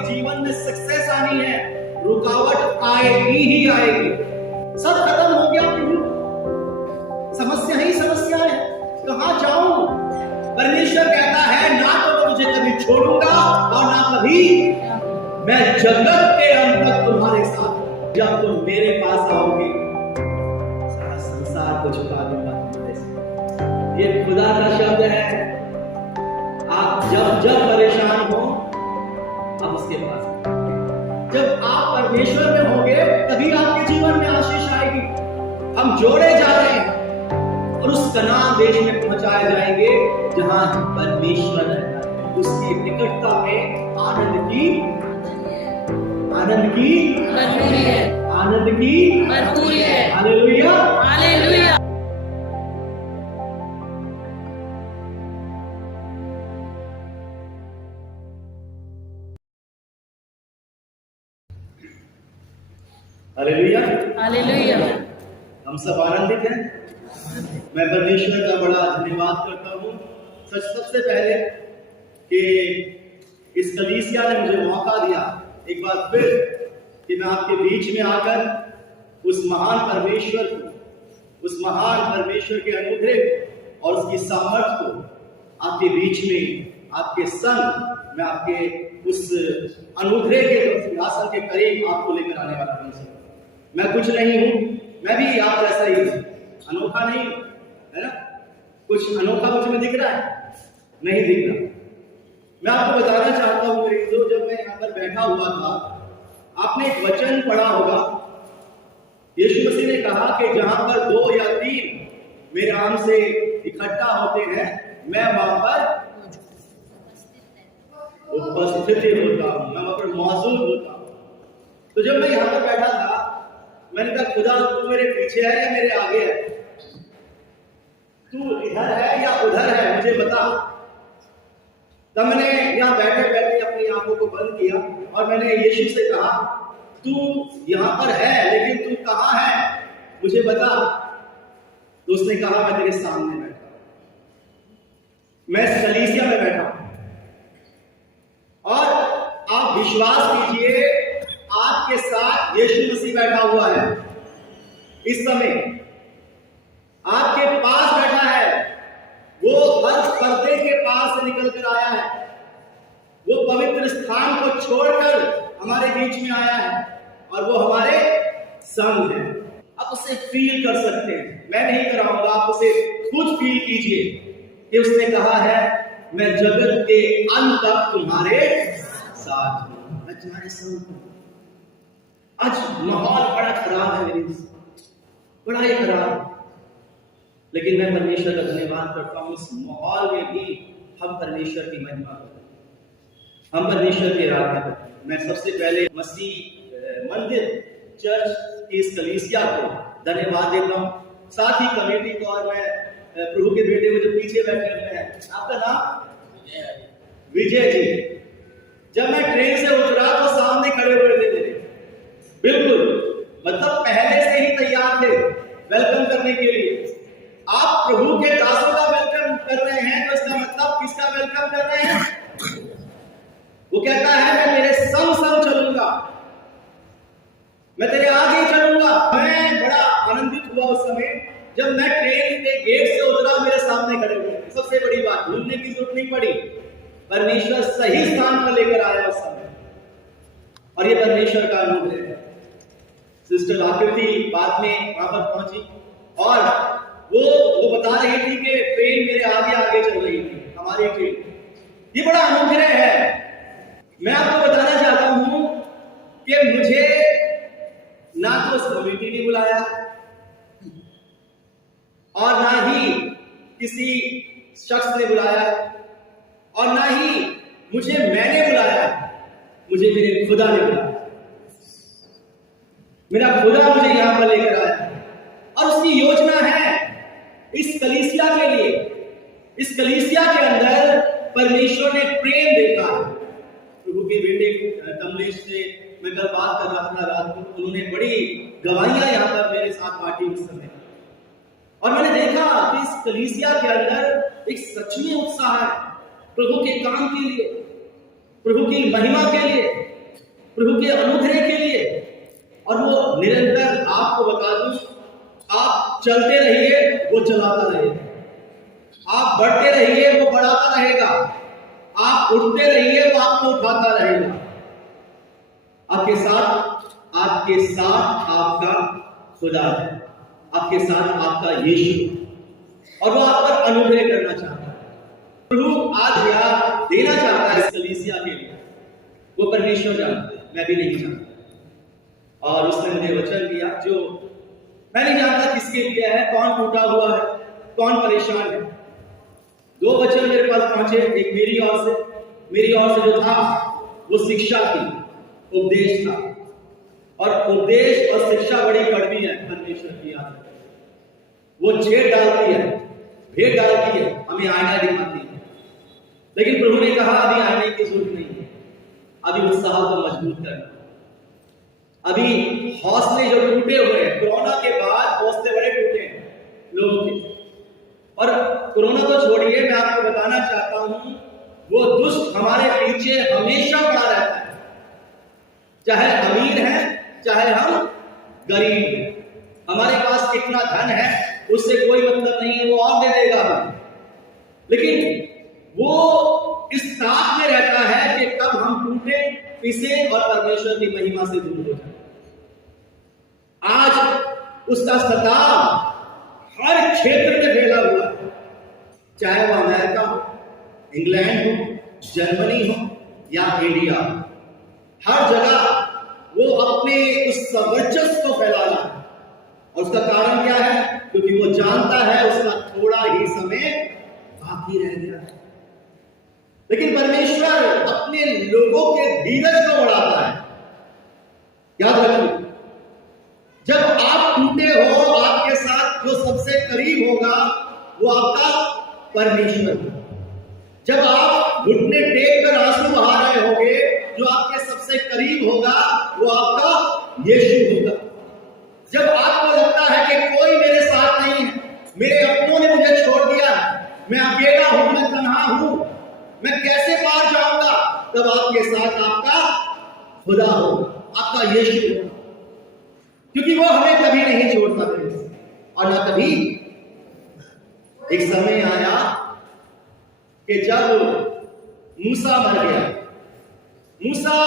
आपके जीवन में सक्सेस आनी है, रुकावट आएगी ही आएगी। सब खत्म हो गया प्रभु, समस्या ही समस्या है, कहां जाऊं? परमेश्वर कहता है ना तो मैं तुझे कभी छोड़ूंगा और ना कभी मैं जगत के अंत तक तुम्हारे साथ। जब तुम मेरे पास आओगे सारा संसार को झुका दूंगा तुम्हारे साथ। ये खुदा का शब्द है। आप जब परेशान हो आप उसके पास, जब आप परमेश्वर में होंगे तभी आपके जीवन में आशीष आएगी। हम जोड़े जा रहे हैं और उस कनान देश में पहुंचाए जाएंगे जहां परमेश्वर रहता है। उसकी निकटता में आनंद की भरपूरी है। Hallelujah, hallelujah. Hallelujah, hallelujah. हम सब आनंदित हैं। मैं परमेश्वर का बड़ा धन्यवाद करता हूँ सबसे पहले कि इस कलीसिया ने मुझे मौका दिया एक बार फिर कि मैं आपके बीच में आकर उस महान परमेश्वर को, उस महान परमेश्वर के अनुग्रह और उसकी सामर्थ्य को आपके बीच में, आपके संग मैं आपके उस अनुग्रह के सिंहासन के करीब आपको लेकर आने वाला हूं। मैं कुछ नहीं हूं, मैं भी आप जैसा ही हूं, अनोखा नहीं हूं, है ना? कुछ अनोखा मुझ में दिख रहा है? नहीं दिख रहा। मैं आपको बताना चाहता हूं मेरे दोस्तों, जब मैं यहाँ पर बैठा हुआ था, आपने एक वचन पढ़ा होगा। यीशु मसीह ने कहा कि जहां पर 2 या 3 मेरे नाम से इकट्ठा होते हैं, मैं वहां पर उपस्थित होता हूं, मैं वहां पर मौजूद होता हूं। तो जब मैं यहाँ पर बैठा था, मैंने कहा खुदा तू मेरे पीछे है या मेरे आगे है? तू इधर है या उधर है, मुझे बता। तब मैंने यहाँ बैठे बैठे अपनी आंखों को बंद किया और मैंने यीशु से कहा तू यहाँ पर है लेकिन तू कहाँ है, मुझे बता। तो उसने कहा मैं तेरे सामने बैठा हूं, मैं इस कलीसिया में बैठा हूं। और आप विश्वास कीजिए आपके साथ यीशु मसीह बैठा हुआ है। इस समय आपके पास बैठा है, वो हर पर्दे के पास से निकल कर आया है, वो पवित्र स्थान को छोड़कर हमारे बीच में आया है और वो हमारे संग है। आप उसे फील कर सकते हैं, मैं नहीं कराऊंगा, आप उसे खुद फील कीजिए कि उसने कहा है मैं जगत के अंत तक तुम्हारे साथ हूं, मैं तुम्हारे संग हूं। आज माहौल बड़ा खराब है मेरी, बड़ा ही खराब, लेकिन मैं परमेश्वर का धन्यवाद करता हूं। इस माहौल में भी हम परमेश्वर की महिमा करते हैं, हम परमेश्वर की आराधना करते हैं। मैं सबसे पहले मसीह मंदिर चर्च की इस कलीसिया को धन्यवाद देता हूं, साथ ही कमेटी को, और मैं प्रभु के बेटे में जो पीछे बैठे हुए हैं, आपका नाम विजय जी। जब मैं ट्रेन से उतरा तो सामने खड़े हुए थे मेरे, बिल्कुल मतलब पहले से ही तैयार थे वेलकम करने के लिए। आप प्रभु के दासों का वेलकम कर रहे हैं तो इसका मतलब किसका वेलकम कर रहे हैं? वो कहता है मैं तेरे संग संग चलूंगा, मैं तेरे आगे चलूंगा। मैं बड़ा आनंदित हुआ उस समय जब मैं ट्रेन के गेट से उतरा, मेरे सामने खड़े हुए। सबसे बड़ी बात, ढूंढने की जरूरत नहीं पड़ी, परमेश्वर सही स्थान पर लेकर आया उस समय, और ये परमेश्वर का अनुग्रह है। सिस्टर आकृति बाद में वहां पर पहुंची और वो बता रही थी कि ट्रेन मेरे आगे आगे चल रही थी, हमारी ट्रेन। ये बड़ा अनुग्रह है। मैं आपको बताना चाहता हूं कि मुझे ना तो उस कमेटी ने बुलाया और ना ही किसी शख्स ने बुलाया और ना ही मैंने बुलाया, मुझे मेरे खुदा ने बुलाया। मेरा खुदा मुझे यहां पर लेकर आया और उसकी योजना है इस कलीसिया के लिए। इस कलीसिया के अंदर परमेश्वर ने प्रेम देखा है। प्रभु के बेटे कमलेश से मैं कल बात कर रहा था रात को, उन्होंने बड़ी गवाहियां यहाँ पर मेरे साथ बांटी उस समय, और मैंने देखा कि इस कलीसिया के अंदर एक सच में उत्साह है प्रभु के काम के लिए, प्रभु की महिमा के लिए। प्रभु के अनुग्रह के लिए। और वो निरंतर, आपको बता दूं, आप चलते रहिए वो चलाता रहेगा, आप बढ़ते रहिए वो बढ़ाता रहेगा, आप उठते रहिए वो आपको उठाता रहेगा। आपके साथ आपका खुदा है, आपके साथ आपका यीशु, और वो आप पर अनुग्रह करना चाहता है। प्रभु आज याद देना चाहता है इस कलीसिया के लिए। वो परमेश्वर जानता है, मैं भी नहीं जानता। और उसने मुझे वचन दिया जो मैं नहीं जानता किसके लिए है, कौन टूटा हुआ है, कौन परेशान है। 2 वचन मेरे पास पहुंचे, एक मेरी ओर से जो था वो शिक्षा थी, उपदेश था। और उपदेश और शिक्षा बड़ी कड़वी है परमेश्वर की याद। वो छेद डालती है, भेद डालती है, हमें आईना दिखाती है। लेकिन प्रभु ने कहा अभी आईने की जरूरत नहीं है, अभी उत्साह को मजबूत करना। अभी हौसले जो टूटे हुए हैं, कोरोना के बाद हौसले बड़े टूटे हैं लोगों के। और कोरोना तो छोड़िए, मैं आपको बताना चाहता हूं वो दुष्ट हमारे पीछे हमेशा पड़ा रहता है, चाहे अमीर है चाहे हम गरीब हैं। हमारे पास कितना धन है उससे कोई मतलब नहीं है, वो और दे देगा हमें। लेकिन वो इस ताक में रहता है कि कब हम टूटे पिसे और परमेश्वर की महिमा से दूर हो जाए। आज उसका सताव हर क्षेत्र में फैला हुआ है, चाहे वो अमेरिका हो, इंग्लैंड हो, जर्मनी हो या इंडिया। हर जगह वो अपने उस वर्चस्व को फैला रहा है। और उसका कारण क्या है? क्योंकि वो जानता है उसका थोड़ा ही समय बाकी रह गया है। लेकिन परमेश्वर अपने लोगों के धीरज को बढ़ाता है। याद रखिए, जब आप टूटे हो, आपके साथ जो सबसे करीब होगा वो आपका परमेश्वर है। जब आप घुटने टेक कर आंसू बहा रहे होंगे, जो आपके सबसे करीब होगा वो आपका यीशु होगा। जब आपको लगता है कि कोई मेरे साथ नहीं है, मेरे अपनों ने मुझे छोड़ दिया, मैं अकेला हूं, मैं तन्हा हूं, मैं कैसे पार जाऊंगा, तब आपके साथ आपका खुदा हो, आपका यीशु हो। क्योंकि वो हमें कभी नहीं छोड़ता और ना कभी। एक समय आया कि जब मूसा मर गया। मूसा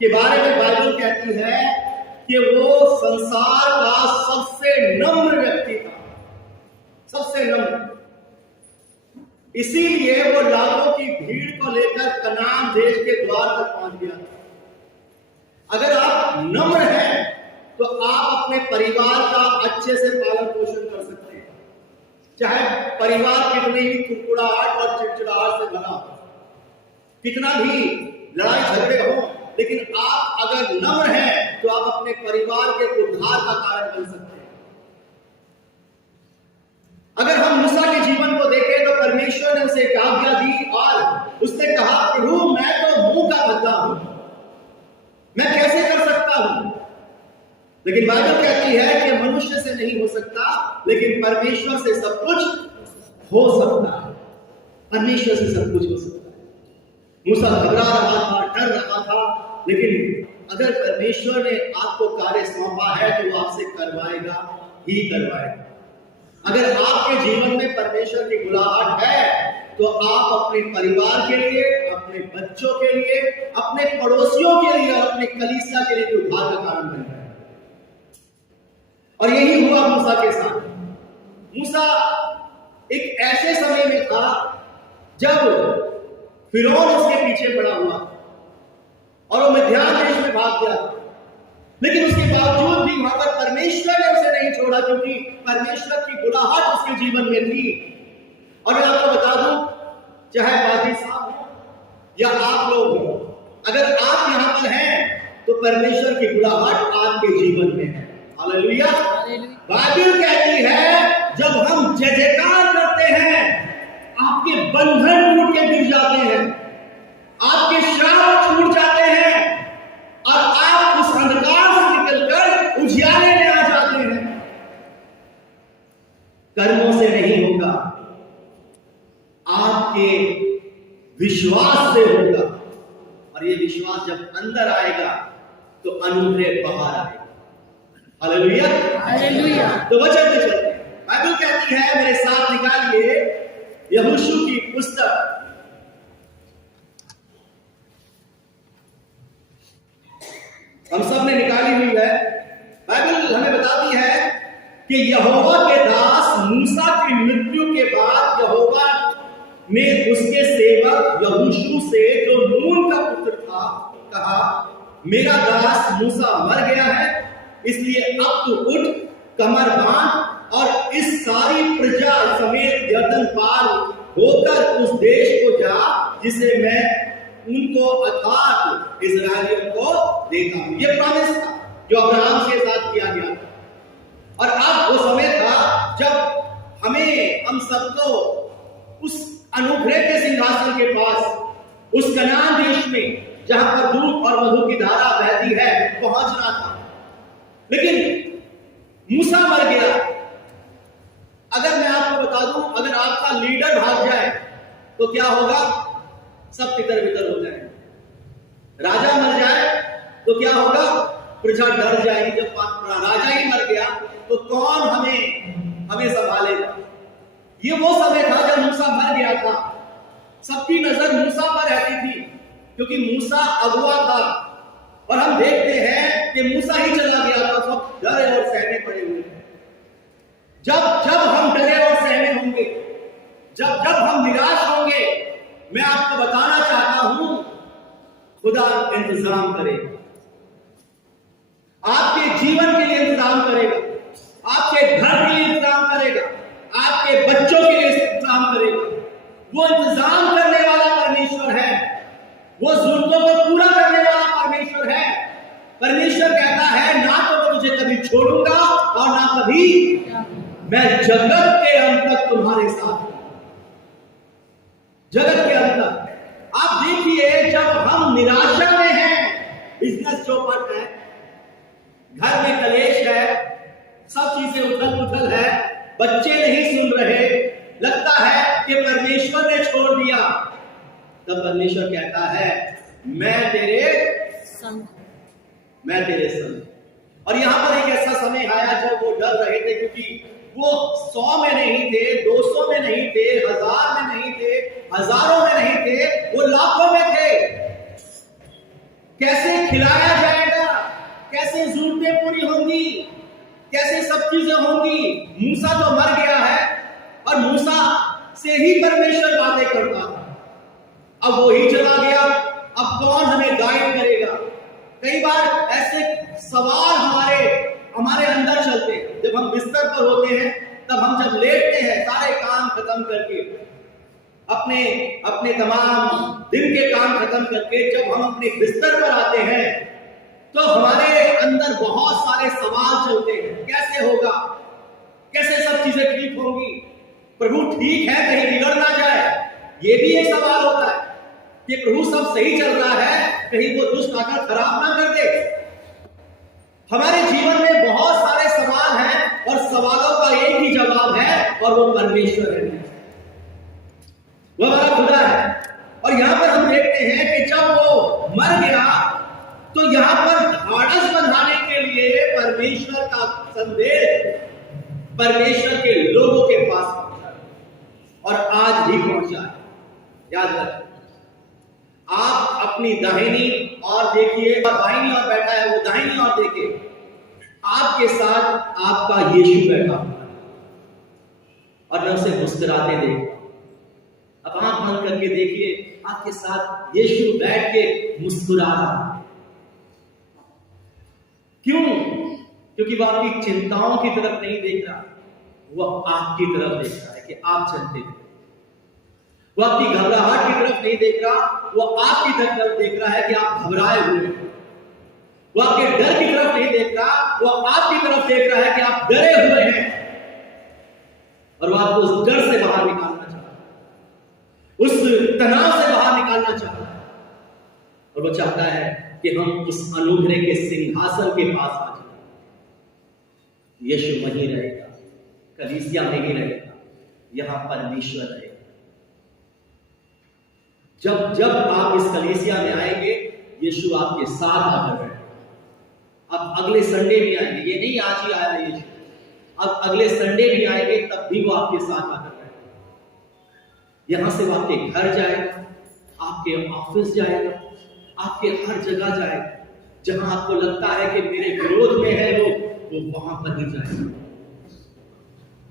के बारे में बाइबल कहती है कि वो संसार का सबसे नम्र व्यक्ति था, सबसे नम्र। इसीलिए वो लाखों की भीड़ को लेकर कनान देश के द्वार तक पहुंच गया। अगर आप नम्र हैं तो आप अपने परिवार का अच्छे से पालन पोषण कर सकते हैं, चाहे परिवार कितनी भी कुड़कुड़ाहट और चिड़चिड़ाहट से भरा हो, कितना भी लड़ाई झगड़े हो, लेकिन आप अगर नम्र हैं तो आप अपने परिवार के उद्धार का कारण बन सकते हैं। अगर हम मूसा के जीवन को देखें तो परमेश्वर ने उसे एक आज्ञा दी और उसने कहा, प्रभु मैं तो मुंह का बदला हूं, मैं कैसे कर सकता हूं? लेकिन बाइबल कहती है कि मनुष्य से नहीं हो सकता, लेकिन परमेश्वर से सब कुछ हो सकता है। परमेश्वर से सब कुछ हो सकता है। मूसा घबरा रहा था, डर रहा था, लेकिन अगर परमेश्वर ने आपको कार्य सौंपा है तो वो आपसे करवाएगा ही करवाएगा। अगर आपके जीवन में परमेश्वर की बुलाहट है तो आप अपने परिवार के लिए, अपने बच्चों के लिए, अपने पड़ोसियों के लिए और अपने कलीसिया के लिए उद्धार का कारण बन जाए। और यही हुआ मूसा के साथ। मूसा एक ऐसे समय में था जब फिरौन उसके पीछे पड़ा हुआ और वो मिद्यान देश में भाग गया, लेकिन उसके बावजूद भी वहां पर परमेश्वर ने उसे नहीं छोड़ा, क्योंकि परमेश्वर की बुलाहट उसके जीवन में थी। और मैं आपको बता दूं, चाहे पादी साहब हो या आप लोग हो, अगर आप यहां पर हैं तो परमेश्वर की बुलाहट आपके जीवन में है। हालेलुया। बाइबल कहती है जब हम जय जयकार करते हैं, आपके बंधन टूट के गिर जाते हैं, आपके श्राप छूट जाते हैं और आप उस अंधकार से निकलकर उजियारे में आ जाते हैं। कर्मों से नहीं होगा, आपके विश्वास से होगा। और और ये विश्वास जब अंदर आएगा तो अनुग्रह बाहर आएगा। Hallelujah, hallelujah. तो वचन में चलते हैं। बाइबल कहती है, मेरे साथ निकालिए यहोशू की पुस्तक, हम सब ने निकाली हुई है। बाइबल हमें बताती है कि यहोवा के दास मूसा की मृत्यु के बाद यहोवा ने उसके सेवक यहोशू से, जो नून का पुत्र था, कहा, मेरा दास मूसा मर गया है, इसलिए अब तू उठ, कमर बांध और इस सारी प्रजा समेत यरदन पार होकर उस देश को जा जिसे मैं उनको अर्थात इस्राएलियों को देता हूं। ये प्रॉमिस था जो अब्राहम के साथ किया गया था। और अब वो समय था जब हम सबको उस अनुग्रह के सिंहासन के पास, उस कनान देश में जहां पर दूध और मधु की धारा बहती है, पहुंचना था। लेकिन मूसा मर गया। अगर मैं आपको बता दूं, अगर आपका लीडर भाग जाए तो क्या होगा? सब तितर बितर हो जाए। राजा मर जाए तो क्या होगा? प्रजा डर जाएगी। जब राजा ही मर गया तो कौन हमें संभालेगा? ये वो समय था जब मूसा मर गया था। सबकी नजर मूसा पर रहती थी क्योंकि मूसा अगुआ था। और हम देखते हैं कि मूसा ही चला गया था, सब डरे और सहमे पड़े हुए। जब हम डरे और सहमे होंगे, जब हम निराश होंगे, मैं आपको बताना चाहता हूं, खुदा इंतजाम करेगा। आपके जीवन के लिए इंतजाम करेगा, आपके घर के लिए इंतजाम करेगा, आपके बच्चों के लिए इंतजाम करेगा। वो इंतजाम करने वाला परमेश्वर है, वो जरूरतों को पूरा करने वाला परमेश्वर है। परमेश्वर कहता है, ना तो मैं तुझे कभी छोड़ूंगा और ना कभी मैं जगत के अंत तक तुम्हारे साथ हूं। जगत के अंत तक। आप देखिए, जब हम निराशा में हैं, बिजनेस चौपट है, घर में कलेश है, सब चीजें उथल पुथल है, बच्चे नहीं सुन रहे, लगता है कि परमेश्वर ने छोड़ दिया, तब परमेश्वर कहता है, मैं तेरे संग। और यहां पर एक ऐसा समय आया जब वो डर रहे थे, क्योंकि वो 100 में नहीं थे, 200 में नहीं थे, 1000 में नहीं थे, हजारों में नहीं थे, वो लाखों में थे। कैसे खिलाया जाएगा, कैसे जरूरतें पूरी होंगी, कैसे सब चीजें होंगी। मूसा तो मर गया है और मूसा से ही परमेश्वर बातें करता था। अब वो ही चला गया, अब कौन हमें गाइड करेगा? कई बार ऐसे सवाल हमारे अंदर चलते हैं। जब हम बिस्तर पर होते हैं, तब हम जब लेटते हैं, सारे काम खत्म करके, अपने तमाम दिन के काम खत्म करके जब हम अपने बिस्तर पर आते हैं, तो हमारे अंदर बहुत सारे सवाल चलते हैं। कैसे होगा? कैसे सब चीजें ठीक होंगी? प्रभु ठीक है, कहीं बिगड़ ना जाए। ये भी एक सवाल होता है कि प्रभु सब सही चल रहा है, कहीं वो दुष्ट आकर खराब ना कर दे। हमारे जीवन में बहुत सारे सवाल हैं और सवालों का एक ही जवाब है, और वो परमेश्वर है, वो हमारा खुदा है। और यहां पर हम देखते हैं कि जब वो मर गया तो यहां पर ढाढ़स बंधाने के लिए परमेश्वर का संदेश परमेश्वर के लोगों के पास पहुंचा, और आज भी पहुंचा है। याद रखें, आप अपनी दाहिनी और देखिए, दाहिनी और बैठा है, वो दाहिनी और देखिए, आपके साथ आपका यीशु बैठा और न उसे मुस्कुराते देखो। अब आंख बंद करके देखिए, आपके साथ यीशु बैठ के मुस्कुरा रहा। क्यों? क्योंकि वो आपकी चिंताओं की तरफ नहीं देख रहा, वो आपकी तरफ देख रहा है कि आप चलते हैं। वो आपकी घबराहट की तरफ नहीं देख रहा, वो आपकी तरफ देख रहा है कि आप घबराए हुए हैं। वो आपके डर की तरफ नहीं देख रहा, वो आपकी तरफ देख रहा है कि आप डरे हुए हैं, और वो आपको उस डर से बाहर निकालना चाहता है, उस तनाव से बाहर निकालना चाहता है। और वो चाहता है कि हम उस अनुग्रह के सिंहासन के पास आ जाए। यीशु वहीं रहेगा, कलीसिया में ही रहेगा, यहां परमेश्वर रहेगा। जब आप इस कलीसिया में आएंगे यीशु आपके साथ आकर बैठे। अब अगले संडे भी आएंगे, ये नहीं आज ही आया यीशु, अब अगले संडे भी आएंगे, तब भी वो आपके साथ आकर बैठे। यहां से वो आपके घर जाएगा, आपके ऑफिस जाएगा, आपके हर जगह जाएगा। जहां आपको लगता है कि मेरे विरोध में है लोग, वो वहां पर ही जाएगा।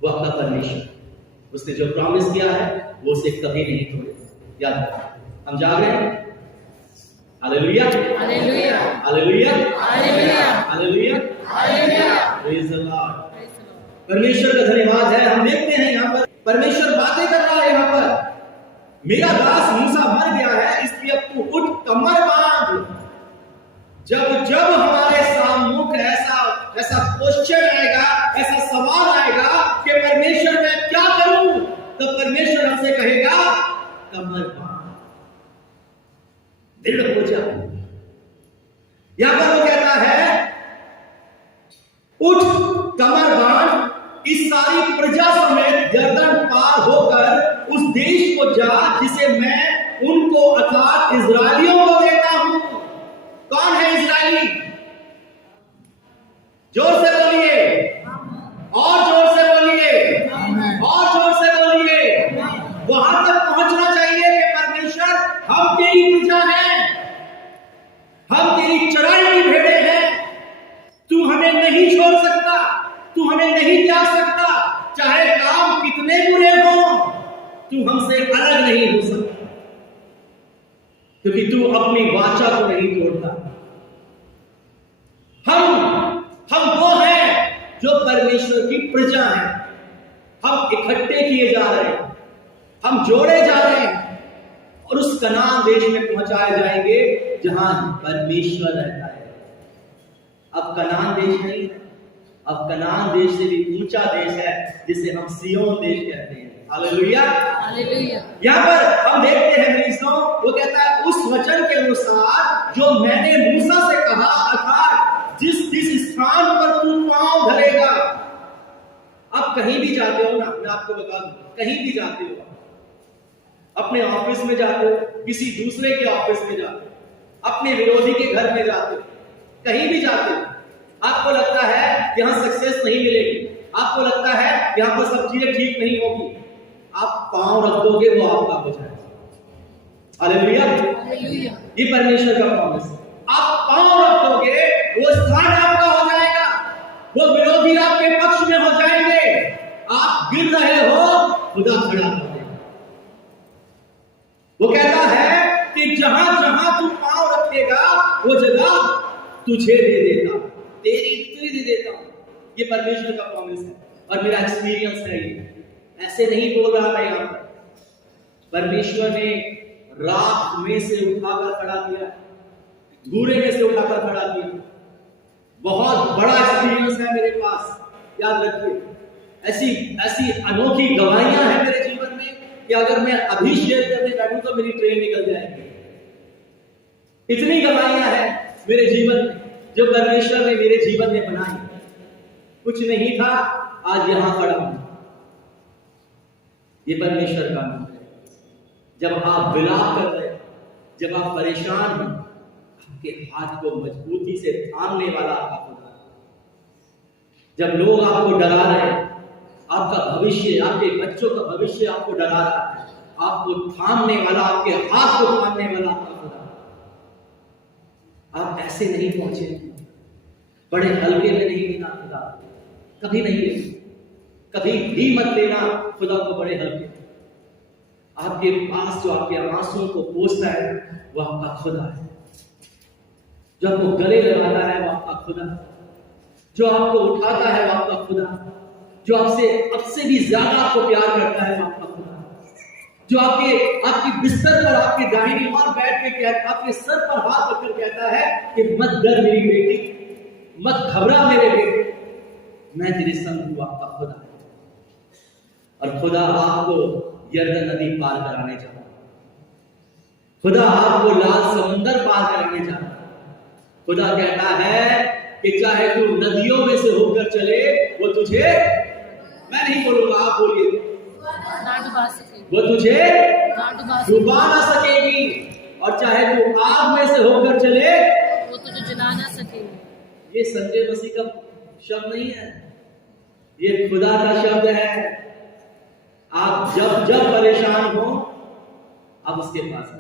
वो आपका परमेश्वर, उसने जो प्रॉमिस किया है वो उसे कभी नहीं तोड़ेगा। याद रखो, हम जा रहे हैं। Hallelujah, hallelujah, hallelujah, hallelujah, hallelujah, hallelujah, praise the Lord. परमेश्वर का धन्यवाद है। हम देखते हैं यहाँ पर परमेश्वर बातें कर रहा है। यहाँ पर मेरा दास मूसा मर गया है, इसलिए अब तू उठ, कमर बांध। जब जब हमारे सामने ऐसा क्वेश्चन आएगा, ऐसा सवाल आएगा कि परमेश्वर मैं क्या करूं, तो परमेश्वर हमसे कहेगा कमर बांध, दृढ़ हो जा। यहां पर वो कहता है उठ, कमर बांध, इस सारी प्रजा समेत यरदन पार होकर उस देश को जा जिसे मैं उनको अर्थात इस्राएलियों को देता हूं। कौन है इस्राएली? जोर से बोलिए, और जोर से बोलिए, और जोर से बोलिए। वहां तक पहुंचना चाहिए कि परमेश्वर हम तेरी प्रजा हैं, हम तेरी चराई की भेड़ें हैं, तू हमें नहीं छोड़ सकता, तू हमें नहीं त्याग सकता, चाहे काम कितने बुरे हों, तू हमसे अलग नहीं हो सकता, क्योंकि तू अपनी वाचा को नहीं तोड़ता। हम वो हैं जो परमेश्वर की प्रजा हैं। हम इकट्ठे किए जा रहे हैं, हम जोड़े जा रहे हैं और उस कनान देश में पहुंचाए जाएंगे जहां परमेश्वर रहता है। अब कनान देश नहीं है, अब कनान देश से भी ऊंचा देश है जिसे हम सिय्योन देश कहते हैं। Hallelujah, hallelujah. यहाँ पर हम देखते हैं प्रियजनों, वो कहता है उस वचन के अनुसार जो मैंने मूसा से कहा, अर्थात जिस स्थान पर तू पांव धरेगा। अब कहीं भी जाते हो ना, मैं आपको बता दूं, कहीं भी जाते हो, अपने ऑफिस में जाते हो, किसी दूसरे के ऑफिस में जाते हो, अपने विरोधी के घर में जाते हो, कहीं भी जाते हो, आपको लगता है यहां सक्सेस नहीं मिलेगी, आपको लगता है यहां पर सब चीजें ठीक नहीं होगी, आप पांव रख दोगे वो आपका हो जाएगा। Hallelujah, hallelujah. ये परमेश्वर का प्रॉमिस है। आप पांव रख दोगे वो स्थान आपका हो जाएगा, वो विरोधी आपके पक्ष में हो जाएंगे। आप गिर रहे हो, खुदा खड़ा कर देगा। वो कहता है कि जहां जहां तू पांव रखेगा वो जगह तुझे दे देता, तेरी दे देता हूं। ये परमेश्वर का प्रॉमिस है और मेरा एक्सपीरियंस है। ये ऐसे नहीं बोल रहा मैं यहां पर, परमेश्वर ने राख में से उठाकर खड़ा किया, घूरे में से उठाकर खड़ा किया। बहुत बड़ा एक्सपीरियंस है मेरे पास, याद रखिए। ऐसी अनोखी गवाहियां हैं मेरे जीवन में कि अगर मैं अभी शेयर करने बैठूं तो मेरी ट्रेन निकल जाएगी। इतनी गवाहियां हैं मेरे जीवन में जो परमेश्वर ने मेरे जीवन में बनाई। कुछ नहीं था, आज यहां खड़ा हूं। ये परमेश्वर का नाम है। जब आप विलाप कर रहे, जब आप परेशान हो, आपके हाथ को मजबूती से थामने वाला आपका खुदा। जब लोग आपको डरा रहे, आपका भविष्य, आपके बच्चों का भविष्य आपको डरा रहा है, आपको थामने वाला, आपके हाथ को थामने वाला आपका खुदा। आप ऐसे नहीं पहुंचे, बड़े हल्के में नहीं लेना खुदा, कभी नहीं लेना, कभी भी मत लेना खुदा को बड़े हल्के। आपके पास जो आपके आंसुओं को पोंछता है वो आपका खुदा है, जो आपको गले लगाता है वो आपका खुदा, जो आपको उठाता है वो आपका खुदा, जो आपसे भी ज्यादा आपको प्यार करता है वो आपका खुदा, जो आपकी बिस्तर पर आपके दाहिनी ओर बैठ के आपके सर पर हाथ रखकर कहता है कि मत डर मेरी बेटी, मत घबरा मेरे बेटे, मैं तेरे संग हूं। आपका खुदा है और खुदा आपको यरदन नदी पार कराने जा रहा है, खुदा आपको लाल समुंदर पार कराने जा रहा है। खुदा कहता है कि चाहे तू नदियों में से होकर चले, वो तुझे, मैं नहीं बोलूंगा, आप बोलिए, वो तुझे डुबा ना सकेगी। और चाहे तू आग में से होकर चले वो तुझे जला ना सके। ये संजय मसीह का शब्द नहीं है, ये खुदा का शब्द है। आप जब जब परेशान हो आप उसके पास आओ,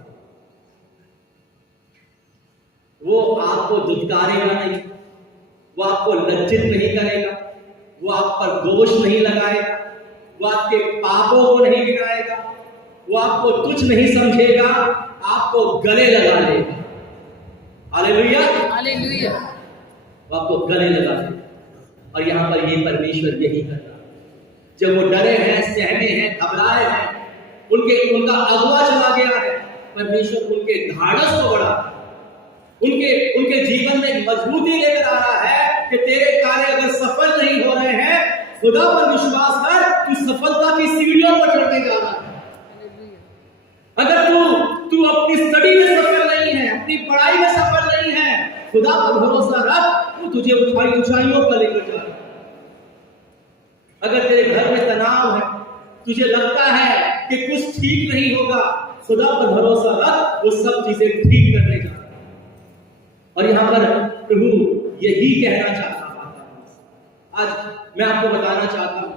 वो आपको दुत्कारेगा नहीं, वो आपको लज्जित नहीं करेगा, वो आप पर दोष नहीं लगाएगा, वो आपके पापों को नहीं गिनाएगा, वो आपको तुच्छ नहीं समझेगा, आपको गले लगा लेगा। Hallelujah, hallelujah. वो आपको गले लगा लेगा। और यहां पर ये परमेश्वर यही कर रहा है। जब वो डरे हैं, सहमे हैं, घबराए हैं, उनका अगुआ चला गया है, परमेश्वर उनके धाड़स को बढ़ा, उनके जीवन में मजबूती लेकर आ रहा है कि तेरे कार्य अगर सफल नहीं हो रहे हैं, खुदा पर विश्वास कर, तू सफलता की सीढ़ियों पर चढ़ने जा रहा है। अगर तू अपनी स्टडी में सफल नहीं है, अपनी पढ़ाई में सफल नहीं है, खुदा पर भरोसा रख, वो तुझे ऊंचाइयों पर लेकर जा रहा है। अगर तेरे घर में तनाव है, तुझे लगता है कि कुछ ठीक नहीं होगा, खुदा पर भरोसा रख, वो सब चीजें ठीक करने जा रहा है। और यहां पर प्रभु यही कहना चाहता है। आज मैं आपको बताना चाहता हूं,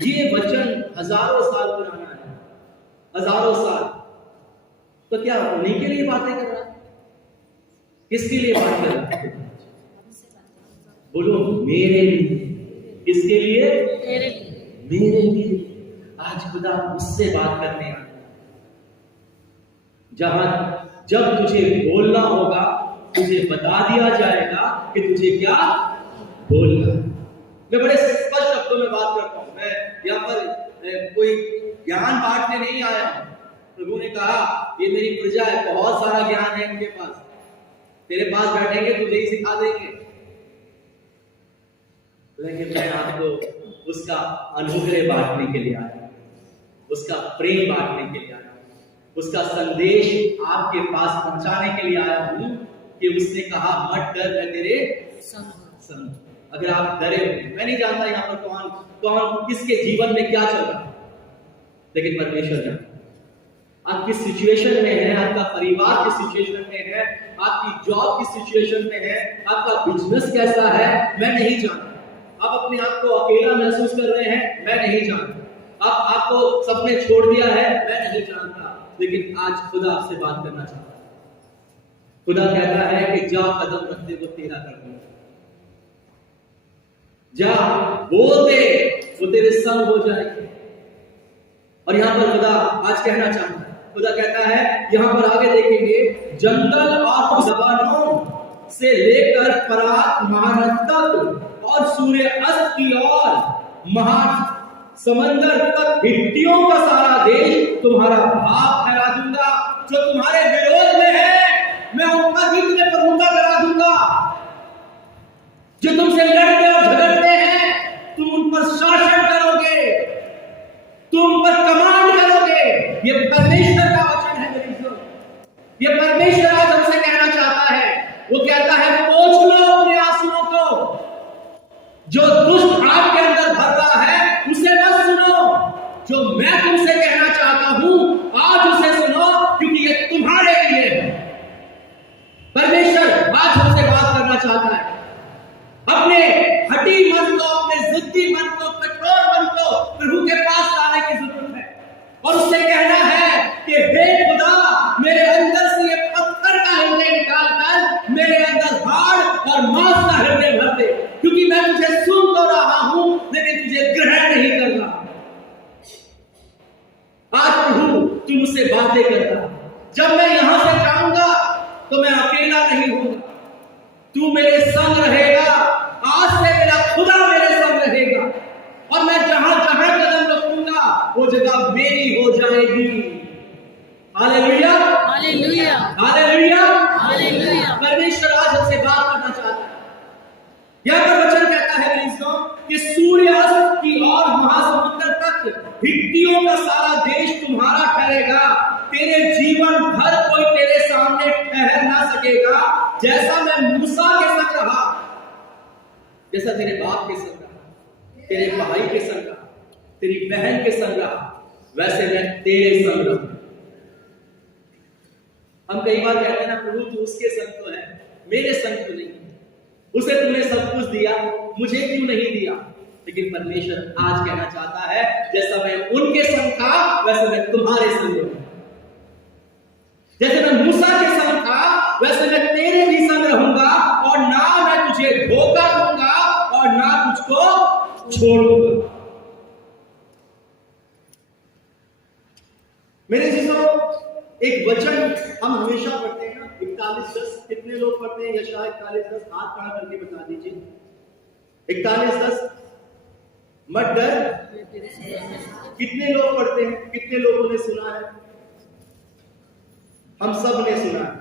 ये वचन हजारों साल पुराना है, हजारों साल। तो क्या उन्हीं के लिए बातें कर रहा है? किसके लिए बात कर रहा है? बोलो, मेरे लिए। किसके लिए? मेरे लिए। आज खुदा मुझसे बात करने आया। जब तुझे बोलना होगा, तुझे बता दिया जाएगा कि तुझे क्या बोलना। मैं बड़े स्पष्ट शब्दों में बात करता हूं। मैं यहाँ पर कोई ज्ञान बांटने नहीं आया हूं। प्रभु ने कहा ये मेरी प्रजा है, बहुत सारा ज्ञान है इनके पास, तेरे पास बैठेंगे तुझे ही सिखा देंगे। लेकिन मैं आपको उसका अनुग्रह बांटने के लिए आया, उसका प्रेम बांटने के लिए आया, उसका संदेश आपके पास पहुंचाने के लिए आया हूं कि उसने कहा मत डर, मैं तेरे संग। अगर आप डरे हुए, मैं नहीं जानता यहाँ पर कौन किसके जीवन में क्या चल रहा है, लेकिन परमेश्वर जानता। आप किस सिचुएशन में है, आपका परिवार किस सिचुएशन में है, आपकी जॉब किस सिचुएशन में है, आपका बिजनेस कैसा है, मैं नहीं जानता। आप अपने आप को अकेला महसूस कर रहे हैं, मैं नहीं जानता। आपको सबने छोड़ दिया है, मैं नहीं जानता। लेकिन आज खुदा आपसे बात करना चाहता है। खुदा कहता है कि जा कदम रखते वो तेरा कर दूंगा, जा बोलते वो तेरे संग हो जाएंगे। और यहां पर खुदा आज कहना चाहता है, खुदा कहता है यहां पर आगे देखेंगे, जंगल और जवानों से लेकर परात महानद तक और सूर्य अस्त की ओर समंदर तक हिट्टियों का सारा देश तुम्हारा भाग फैला दूंगा। जो तुम्हारे विरोध में है, मैं उनका युद्ध में प्रभुता करा दूंगा। जो तुमसे लड़ते और झगड़ते हैं, तुम उन पर शासन करोगे, तुम पर कमांड करोगे। ये परमेश्वर का वचन है मेरी सुनो। ये परमेश्वर आज हमसे कहना चाहता है। वो कहता है पोंछ लो अपने आंसुओं को। जो दुष्ट आपके अंदर भर रहा है उसे मत सुनो। जो मैं तुमसे कहना चाहता हूं आज उसे सुनो, क्योंकि ये तुम्हारे लिए है। परमेश्वर आज हमसे बात करना चाहता है। अपने हठी मन को, अपने जिद्दी मन को, कठोर मन को प्रभु के पास लाने की जरूरत है और उससे कहना है कि हे खुदा, मेरे अंदर से ये पत्थर का हृदय निकाल कर मेरे अंदर हाड़ और मांस का हृदय भर दे, क्योंकि मैं तुझे सुन तो रहा हूं लेकिन तुझे ग्रहण नहीं कर रहा। आज प्रभु तू मुझसे बातें करता। जब मैं यहां से जाऊंगा तो मैं अकेला नहीं होऊंगा, तू मेरे संग रहेगा। आज से मेरा खुदा मेरे संग रहेगा और मैं जहां जहां कदम रखूंगा वो जगह मेरी हो जाएगी। Hallelujah, hallelujah, hallelujah, hallelujah. परमेश्वर आज हमसे बात करना चाहता है। यह पर वचन कहता है कि सूर्यास्त की और महासमुद्र तक हिट्टियों का सारा देश तुम्हारा ठहरेगा। तेरे जीवन भर कोई तेरे सामने ठहर ना सकेगा। जैसा मैं मूसा के संग रहा, जैसा तेरे बाप के संग रहा, तेरे भाई के संग रहा, तेरी बहन के संग रहा, वैसे मैं तेरे संग रहूं। हम कई बार कहते हैं ना, प्रभु तू उसके संग तो है, मेरे संग तो नहीं। उसे तूने सब कुछ दिया, मुझे क्यों नहीं दिया? लेकिन परमेश्वर आज कहना चाहता है, जैसा मैं उनके संग था वैसे मैं तुम्हारे संग हूं। जैसे मैं मूसा के संग था वैसे मैं तेरे भी संग रहूंगा, और ना मैं तुझे धोखा दूंगा और ना तुझको छोड़ूंगा। मेरे चीजों, एक वचन हम हमेशा पढ़ते हैं ना, 41:10। कितने लोग पढ़ते हैं यशायाह 41:10? हाथ खड़ा करके बता दीजिए। 41:10, मत डर। कितने लोग पढ़ते हैं? कितने लोगों ने सुना है? हम सब ने सुना है।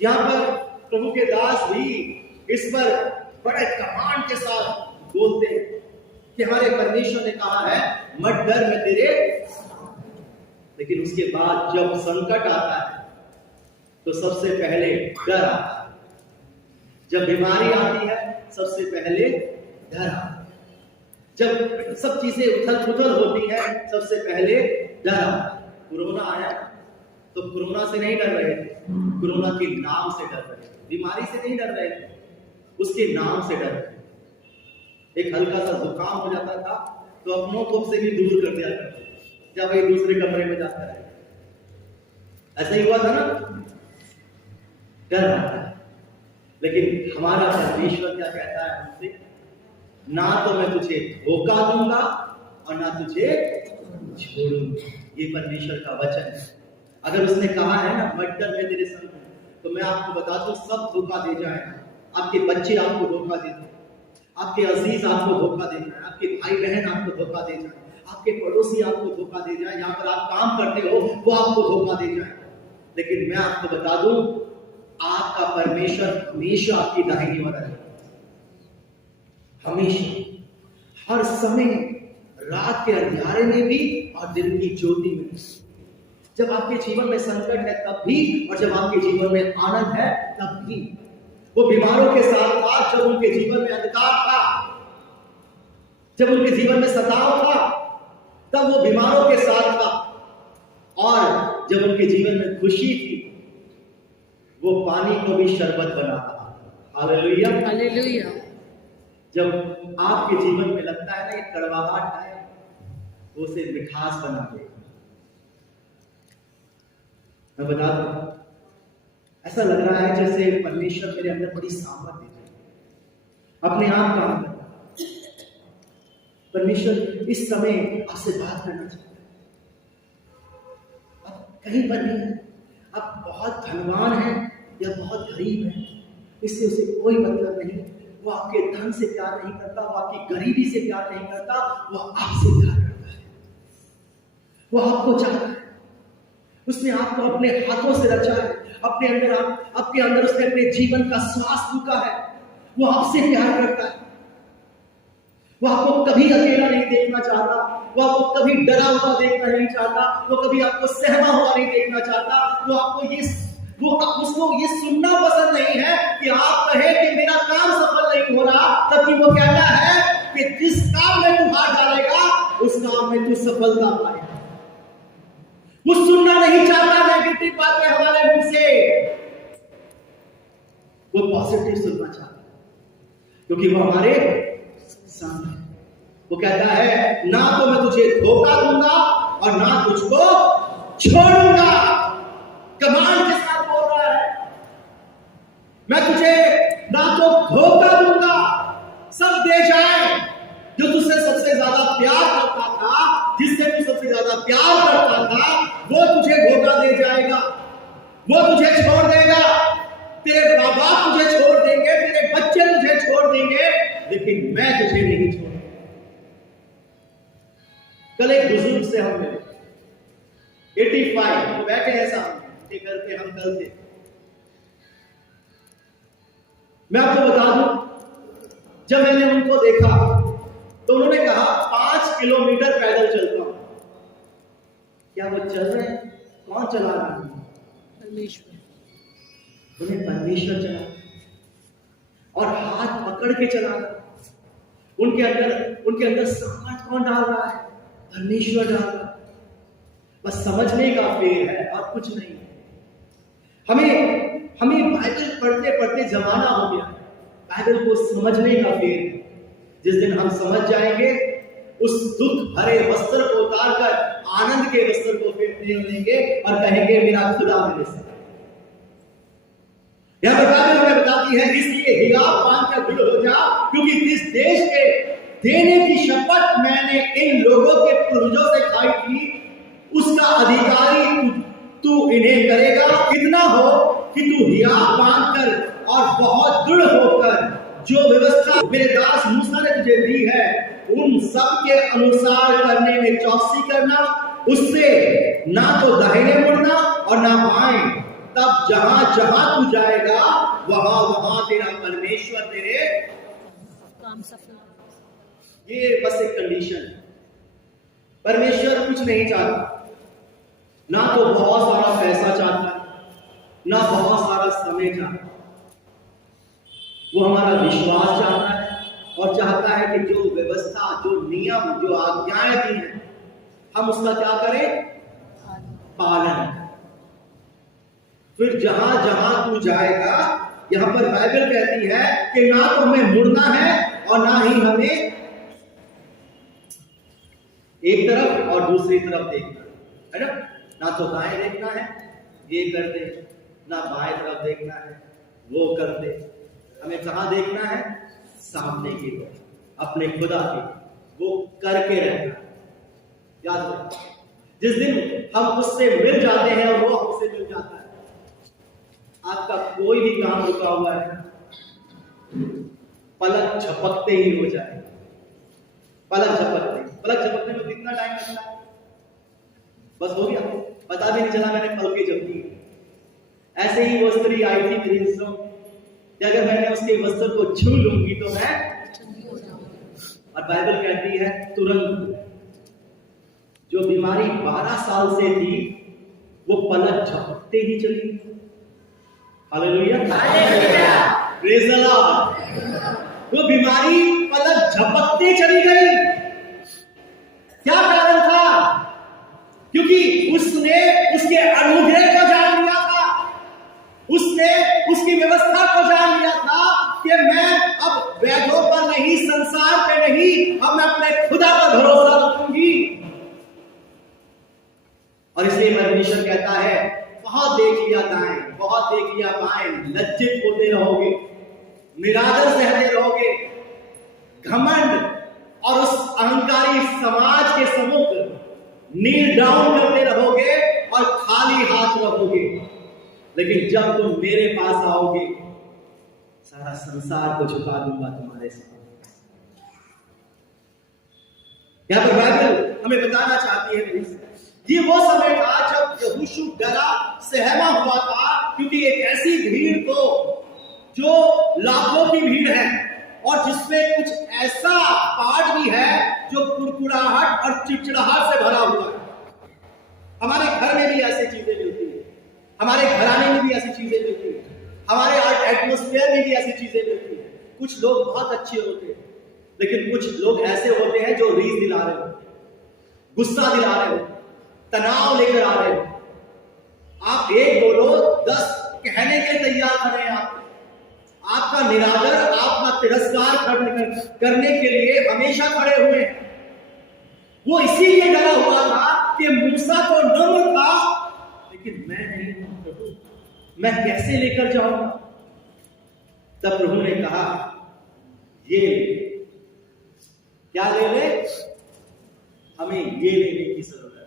यहां पर प्रभु के दास भी इस पर बड़े कमांड के साथ बोलते हैं कि हमारे परमेश्वर ने कहा है मत डर, मैं तेरे। लेकिन उसके बाद जब संकट आता है तो सबसे पहले डर आता है। जब बीमारी आती है सबसे पहले डर आता है। जब सब चीजें उथल पुथल होती है सबसे पहले डर आता है। कोरोना आया तो कोरोना से नहीं डर रहे थे, कोरोना के नाम से डर रहे थे। बीमारी से नहीं डर रहे थे, उसके नाम से डर रहे थे। एक हल्का सा जुकाम हो जाता था तो अपनों को से भी दूर कर दिया करते, जब वही दूसरे कमरे में जाता है। ऐसा ही हुआ था ना, डर आता है। लेकिन हमारा परमेश्वर क्या कहता है हमसे? ना तो मैं तुझे धोखा दूंगा और ना तुझे छोड़ूंगा। ये परमेश्वर का वचन है। अगर उसने कहा है ना मत डर, मैं तेरे संग हूं, तो मैं आपको बता दूं सब धोखा दे जाएगा। आपके बच्चे आपको धोखा देते हैं, आपके अजीज आपको धोखा दे जाए, आपके भाई बहन आपको धोखा दे जाए, आपके पड़ोसी आपको धोखा दे जाए, यहाँ पर आप काम करते हो वो आपको धोखा दे जाए। लेकिन मैं आपको बता दूं आपका परमेश्वर हमेशा आपकी दाहिनी ओर है। हमेशा, हर समय, रात के अंधियारे में भी और दिन की ज्योति में। जब आपके जीवन में संकट है तब भी, और जब आपके जीवन में आनंद है तब भी। वो बीमारों के साथ था जब उनके जीवन में अंधकार था, जब उनके जीवन में सताव था तब वो बीमारों के साथ था, और जब उनके जीवन में खुशी थी वो पानी को भी शरबत बनाता। Hallelujah, hallelujah. जब आपके जीवन में लगता है ना ये कड़वाहट है, वो उसे मिठास बना देगा। मैं बता दूं, ऐसा लग रहा है जैसे परमेश्वर मेरे अंदर बड़ी सामर्थ दे रही, अपने आप काम करता। परमेश्वर इस समय आपसे बात करना चाहता है। आप कहीं पर नहीं है, आप बहुत धनवान हैं या बहुत गरीब हैं, इससे उसे कोई मतलब नहीं। वो आपके धन से प्यार नहीं करता, वो आपकी गरीबी से प्यार नहीं करता, वो आपसे प्यार करता है। वो आपको चाहता है। उसने आपको अपने हाथों से रचा है, अपने अंदर आपके अंदर उसने अपने जीवन का श्वास फूंका है। वो आपसे प्यार करता है। वो आपको कभी अकेला नहीं देखना चाहता, वो आपको कभी डरा हुआ देखना नहीं चाहता, वो कभी आपको सहमा हुआ नहीं देखना चाहता। उसको ये सुनना पसंद नहीं है कि आप कहे कि मेरा काम सफल नहीं हो रहा, तभी वो कहता है कि जिस काम में तू हाथ डालेगा उस काम में तू सफलता पाएगा। वो सुनना नहीं चाहता नेगेटिव बातें हमारे मुंह से, वो पॉजिटिव सुनना चाहता है, क्योंकि वो हमारे सामने। वो कहता है ना तो मैं तुझे धोखा दूंगा और ना तुझको छोड़ूंगा। कमांड के साथ बोल रहा है, मैं तुझे ना तो धोखा दूंगा, सब दे जाए। जो तुझसे सबसे ज्यादा प्यार करता था, जिससे तू सबसे ज्यादा प्यार करता था, वो तुझे धोखा दे जाएगा, वो तुझे छोड़ देगा। तेरे माँ बाप तुझे छोड़ देंगे, तेरे बच्चे तुझे छोड़ देंगे, लेकिन मैं तुझे नहीं छोड़ूंगा। कल एक बुजुर्ग से हम मिले, 85 बैठे हैं सामने के घर पे, हम कल थे। मैं आपको बता दूं, जब मैंने उनको देखा तो उन्होंने कहा 5 किलोमीटर पैदल चलता हूं। क्या वो चल रहे हैं? कौन चला रहा है? परमेश्वर। उन्हें परमेश्वर चला और हाथ पकड़ के चला रहा। उनके अंदर सामर्थ कौन डाल रहा है? परमेश्वर डाल रहा है। बस समझने का फेर है और कुछ नहीं है। हमें बाइबल पढ़ते पढ़ते जमाना हो गया, बाइबल को समझने का फेर है। जिस दिन हम समझ जाएंगे, उस दुख भरे वस्त्र को उतार कर आनंद के वस्त्र को फिर लेंगे और कहेंगे मेरा खुदा मेरे से। यह बाइबल हमें बताती है, इसलिए हियाव मानकर दृढ़ हो जा, क्योंकि इस देश के देने की शपथ मैंने इन लोगों के पूर्वजों से खाई थी, उसका अधिकारी तू इन्हें करेगा। इतना हो कि तू हियाव मानकर और बहुत दृढ़ होकर जो व्यवस्था मेरे दास मूसा ने तुझे दी है, उन सब के अनुसार करने में चौकसी करना, उससे ना तो दाहिने मुड़ना और ना बाएं। तब जहां जहां तू जाएगा वहां वहां तेरा परमेश्वर तेरे काम सफल। ये बस एक कंडीशन है। परमेश्वर कुछ नहीं चाहता, ना तो बहुत सारा पैसा चाहता है, ना बहुत सारा समय चाहता है। वो हमारा विश्वास चाहता है और चाहता है कि जो व्यवस्था, जो नियम, जो आज्ञाएं दी हैं, हम उसका क्या करें? पालन। फिर जहां जहां तू जाएगा, यहां पर बाइबल कहती है कि ना तो हमें मुड़ना है और ना ही हमें एक तरफ और दूसरी तरफ देखना है ना। ना तो दाएं देखना है, ये कर दे, ना बाएं तरफ देखना है, वो कर दे। हमें कहां देखना है? सामने की तरफ, अपने खुदा की, वो करके रहना। याद रखो, जिस दिन हम उससे मिल जाते हैं और वो हमसे मिल जाता है, आपका कोई भी काम रुका हुआ है, पलक झपकते ही हो जाएगा। पलक झपकने में कितना टाइम लगता है? बस हो गया, पता भी नहीं चला मैंने पलकें झपकी। ऐसे ही वो स्त्री आई थी मेरी दोस्तों, कि अगर मैंने उसके वस्त्र को छू लूंगी तो मैं, और बाइबल कहती है तुरंत जो बीमारी 12 साल से थी वो पलक झपकते ही चली। Hallelujah, praise the Lord. वो बीमारी पलक झपकते चली गई। क्या कारण था? क्योंकि उसने उसके अनुग्रह को जान लिया था, उसने उसकी व्यवस्था को जान लिया था कि मैं अब वैधों पर नहीं, संसार पे नहीं, अब मैं अपने खुदा पर भरोसा रखूंगी। और इसलिए परमेश्वर कहता है, बहुत देख लिया दाएं, बहुत देख लिया बाएं, लज्जित होते रहोगे, निरादर सहते रहोगे, घमंड और उस अहंकारी समाज के सम्मुख नील डाउन करते रहोगे और खाली हाथ रहोगे। लेकिन जब तुम मेरे पास आओगे, सारा संसार को झुका दूंगा तुम्हारे सामने। यहां पर बाइबल हमें बताना चाहती है, ये वो समय था जब यहोशू डरा सहमा हुआ था, क्योंकि एक ऐसी भीड़ को जो लाखों की भीड़ है और जिसमें कुछ ऐसा पार्ट भी है जो कुड़कुड़ाहट और चिड़चिड़ाहट से भरा हुआ है। हमारे घर में भी ऐसी चीजें मिलती है, हमारे घराने में भी ऐसी चीजें मिलती है, हमारे एटमॉस्फेयर में भी ऐसी चीजें मिलती है। कुछ लोग बहुत अच्छे होते हैं, लेकिन कुछ लोग ऐसे होते हैं जो रीस दिला रहे हो, गुस्सा दिला रहे हो, तनाव लेकर आ रहे हो। आप एक बोलो 10 कहने के तैयार खड़े हैं। आपका निरादर, आपका तिरस्कार करने के लिए हमेशा खड़े हुए हैं। वो इसीलिए डरा हुआ था कि मूसा तो नम्र था, लेकिन मैं नहीं हूं प्रभु, मैं कैसे लेकर जाऊंगा? तब प्रभु ने कहा, ये क्या ले ले? हमें ये लेने की जरूरत है।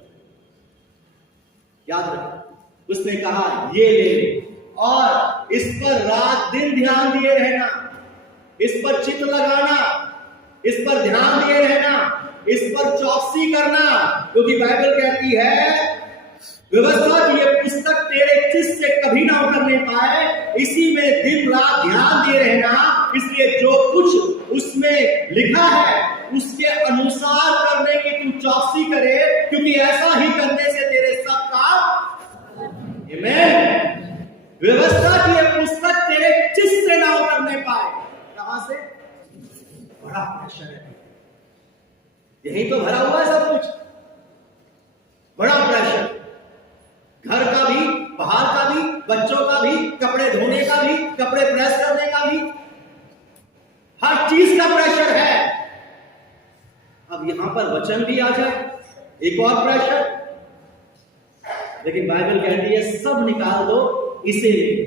याद रखो, उसने कहा ये ले ले और इस पर रात दिन ध्यान दिए रहना, इस पर चित्त लगाना, इस पर ध्यान दिए रहना, इस पर चौकसी करना, क्योंकि बाइबल कहती है व्यवस्था की ये पुस्तक तेरे चित्त से कभी ना उतरने पाए, इसी में दिन रात ध्यान दिए रहना। इसलिए जो कुछ उसमें लिखा है उसके अनुसार करने की तू चौकसी करे, क्योंकि ऐसा ही करने से तेरे सब काम, आमीन। व्यवस्था की ये पुस्तक तेरे चित्त से ना उतरने पाए। कहां से? बड़ा प्रेशर है, यही तो भरा हुआ है सब कुछ, बड़ा प्रेशर, घर का भी, बाहर का भी, बच्चों का भी, कपड़े धोने का भी, कपड़े प्रेस करने का भी, हर चीज का प्रेशर है। अब यहां पर वचन भी आ जाए, एक और प्रेशर। लेकिन बाइबल कहती है सब निकाल दो, इसे ले लो,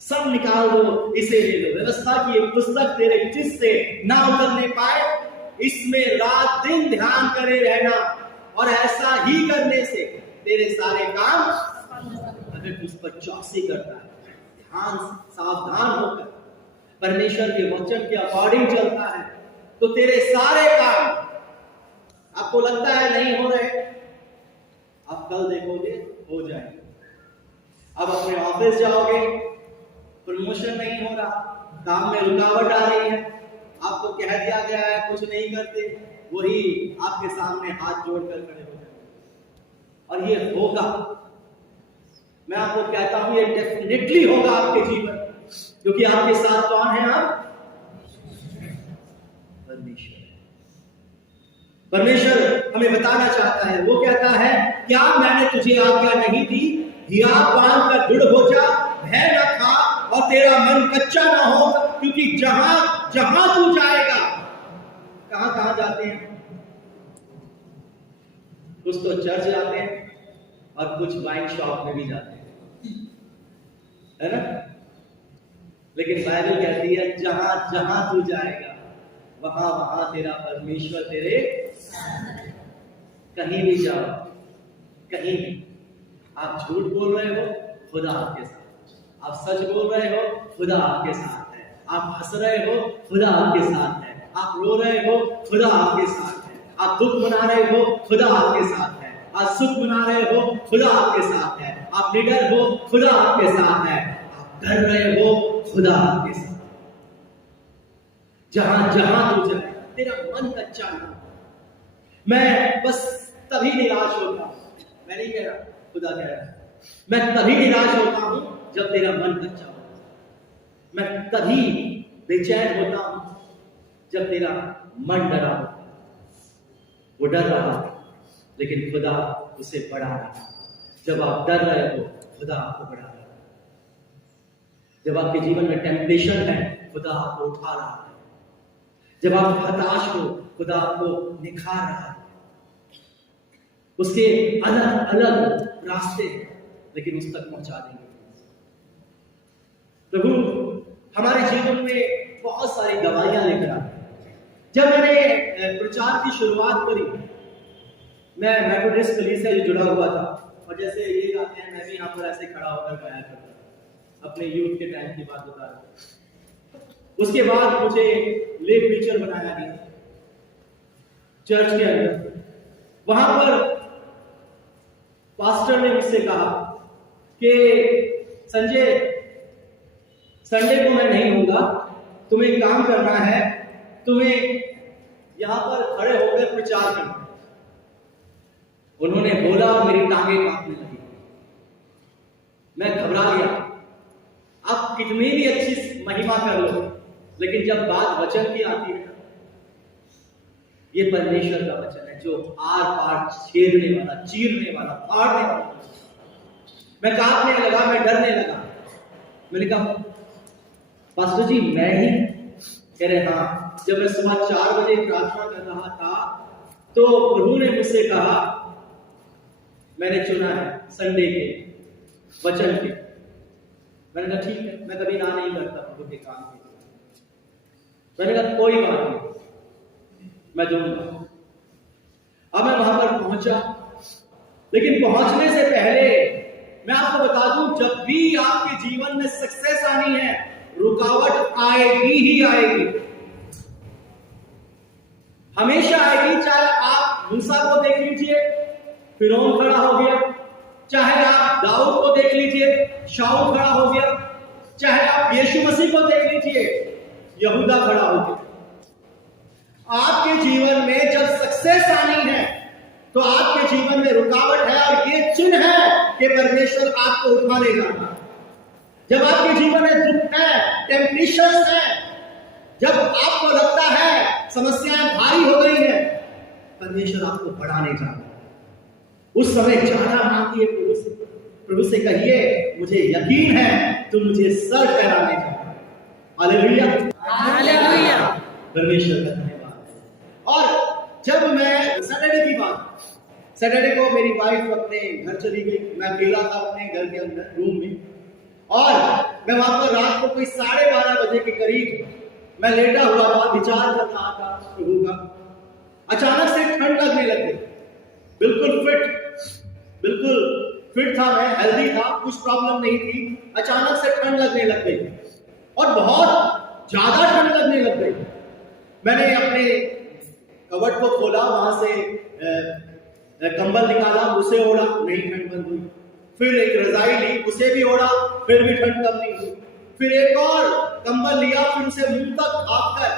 सब निकाल दो, इसे ले लो। व्यवस्था की एक पुस्तक तेरे चित्त से ना उतरने पाए, इसमें रात दिन ध्यान करे रहना, और ऐसा ही करने से तेरे सारे काम, अगर तू उस पर चौकसी करता है, ध्यान सावधान होकर परमेश्वर के वचन के अकॉर्डिंग चलता है, तो तेरे सारे काम, आपको लगता है नहीं हो रहे, आप कल देखोगे हो जाएंगे। अब अपने ऑफिस जाओगे, प्रमोशन नहीं हो रहा, काम में रुकावट आ रही है, आपको कह दिया गया है कुछ नहीं करते, वही आपके सामने हाथ जोड़कर खड़े हो जाएंगे। और ये होगा, मैं आपको कहता हूं, ये डेफिनेटली होगा आपके जीवन, क्योंकि आपके साथ कौन है? आप परमेश्वर। परमेश्वर हमें बताना चाहता है, वो कहता है, क्या मैंने तुझे आज्ञा नहीं दी, हियाव बांध कर दृढ़ हो जा, भय न खा और तेरा मन कच्चा ना हो, क्योंकि जहां जहां तू जाएगा, कहां कहां जाते हैं? कुछ तो चर्च जाते हैं और कुछ वाइन शॉप में भी जाते हैं, है ना? लेकिन बाइबल कहती है जहां जहां तू जाएगा, वहां वहां तेरा परमेश्वर तेरे, कहीं भी जाओ, कहीं भी, आप झूठ बोल रहे हो, खुदा आपके साथ, आप सच बोल रहे हो, खुदा आपके साथ है, आप हंस रहे हो, खुदा आपके साथ है, आप रो रहे हो, खुदा आपके साथ है, आप दुख मना रहे हो, खुदा आपके साथ है, आप सुख मना रहे हो, खुदा आपके साथ है, आप निडर हो, खुदा आपके साथ है, आप डर रहे हो, खुदा आपके साथ। जहां जहां तू जाए, तेरा मन कच्चा ना। मैं बस तभी निराश होता हूं, मैं नहीं कह रहा, खुदा कह रहा है, मैं तभी निराश होता हूं जब तेरा मन कच्चा होता है, मैं तभी बेचैन होता हूं जब तेरा मन डरा होता है। वो डर रहा है, लेकिन खुदा उसे बढ़ा रहा है। जब आप डर रहे हो, खुदा आपको बढ़ा रहा है। जब आपके जीवन में टेम्पटेशन है, खुदा आपको उठा रहा है। जब आप हताश हो, खुदा आपको निखार रहा है। उसके अलग अलग रास्ते हैं, लेकिन उस तक पहुंचा देंगे। प्रभु हमारे जीवन में बहुत सारी दवाइयां लेकर आते हैं। जब मैंने प्रचार की शुरुआत करी, मैं मेथोडिस्ट कलीसिया से जुड़ा हुआ था, और जैसे ये गाते हैं, मैं भी यहाँ पर ऐसे खड़ा होकर गाया करता था, अपने यूथ के टाइम की बात बता रहा हूं। उसके बाद मुझे ले प्रीचर बनाया गया चर्च के अंदर। वहां पर पास्टर ने मुझसे कहा कि संजय, संडे को मैं नहीं होगा, तुम्हें काम करना है, तुम्हें यहां पर खड़े होकर प्रचार करना। उन्होंने बोला और मेरी टांगें कांपने लगी, मैं घबरा गया। आप कितनी भी अच्छी महिमा कर लो, लेकिन जब बात वचन की आती है, ये परमेश्वर का वचन है जो आर पार छेदने वाला, चीरने वाला, फाड़ने वाला। मैं कांपने लगा, मैं डरने लगा। मैंने कहा, पास्टर जी मैं ही? कह रहे हाँ। जब मैं सुबह 4 बजे प्रार्थना कर रहा था, तो प्रभु ने मुझसे कहा, मैंने चुना है संडे के वचन के। मैंने कहा ठीक है, मैं कभी ना नहीं करता प्रभु के काम के। मैंने कहा कोई बात नहीं, मैं दूंगा। अब मैं वहां पर पहुंचा, लेकिन पहुंचने से पहले मैं आपको बता दूं, जब भी आपके जीवन में सक्सेस आनी है, रुकावट आएगी ही आएगी, हमेशा आएगी। चाहे आप मूसा को देख लीजिए, फिरौन खड़ा हो गया, चाहे आप दाऊद को देख लीजिए, शाऊल खड़ा हो गया, चाहे आप यीशु मसीह को देख लीजिए, यहूदा खड़ा हो गया। आपके जीवन में जब सक्सेस आनी है, तो आपके जीवन में रुकावट है, और ये चिन्ह है कि परमेश्वर आपको उठा लेगा। जब आपके जीवन में दुख है, टेम्पटेशन है, जब आपको लगता है समस्याएं भारी हो गई है, परमेश्वर आपको बढ़ाने जा रहा है। उस समय ज्यादा मांगिए प्रभु से, प्रभु से कहिए, मुझे यकीन है तुम मुझे सर ठहराने जाओ। Hallelujah, hallelujah. परमेश्वर का धन्यवाद। और जब मैं सैटरडे को मेरी वाइफ अपने घर चली गई, मैं अकेला था अपने घर के अंदर रूम में, और मैं वहां पर रात को कोई 12:30 बजे के करीब मैं लेटा हुआ था, विचार कर रहा था प्रभु का। अचानक से ठंड लगने लग गई। बिल्कुल फिट था, मैं हेल्दी था, कुछ प्रॉब्लम नहीं थी। अचानक से ठंड लगने लग गई और बहुत ज्यादा ठंड लगने लग गई। मैंने अपने कबर्ड को खोला, वहां से कंबल निकाला, उसे ओढ़ा, नहीं ठंड बंद हुई। फिर एक रजाई ली, उसे भी ओढ़ा, फिर भी ठंड कम नहीं हुई। फिर एक और कंबल लिया, फिर उसे मुंह तक भागकर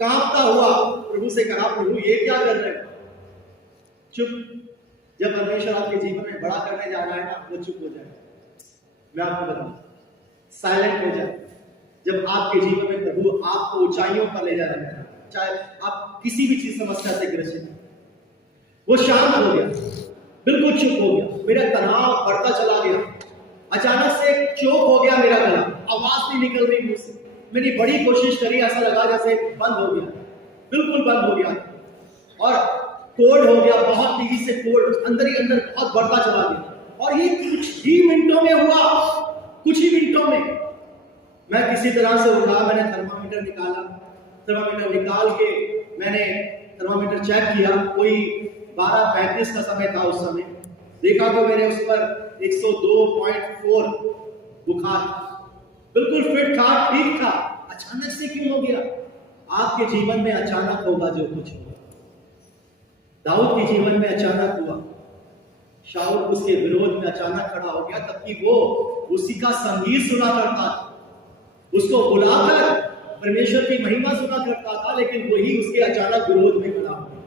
कांपता हुआ प्रभु से कहा, प्रभु ये क्या कर रहे हो? चुप। जब परमेश्वर आपके जीवन में बड़ा करने जा रहा है ना, वो चुप हो जाए। मैं आपको बताऊं, साइलेंट हो जाए। जब आपके जीवन में प्रभु आपको ऊंचाइयों पर ले जा रहा है, चाहे आप किसी भी चीज समस्या से ग्रसित हैं, वो शांत हो गया, बिल्कुल चुप हो गया। मेरा तनाव बढ़ता चला गया। अचानक से चोक हो गया मेरा गला, आवाज नहीं निकल रही मुझ से। मैंने बड़ी कोशिश करी, ऐसा लगा जैसे बंद हो गया, बिल्कुल बंद हो गया। और कोल्ड हो गया, बहुत तेजी से कोल्ड अंदर ही अंदर बहुत बढ़ता चला गया। और ये कुछ ही मिनटों में हुआ, कुछ ही मिनटों में मैं किसी तरह से उठा, मैंने थर्मामीटर निकाला, थर्मामीटर निकाल के मैंने थर्मामीटर चेक किया। कोई 12:35 का समय था उस समय। देखा तो मेरे उस पर 102.4 बुखार, बिल्कुल फिट था, ठीक था। अचानक से क्यों हो गया? आपके जीवन में अचानक होगा जो कुछ होगा। दाऊद के जीवन में अचानक हुआ। शाऊल उसके विरोध में अचानक खड़ा हो गया, तबकि वो उसी का संगीत सुना करता था, उसको बुलाकर परमेश्वर की महिमा सुना करता था, लेकिन वही उसके अचानक विरोध में खड़ा हो गया,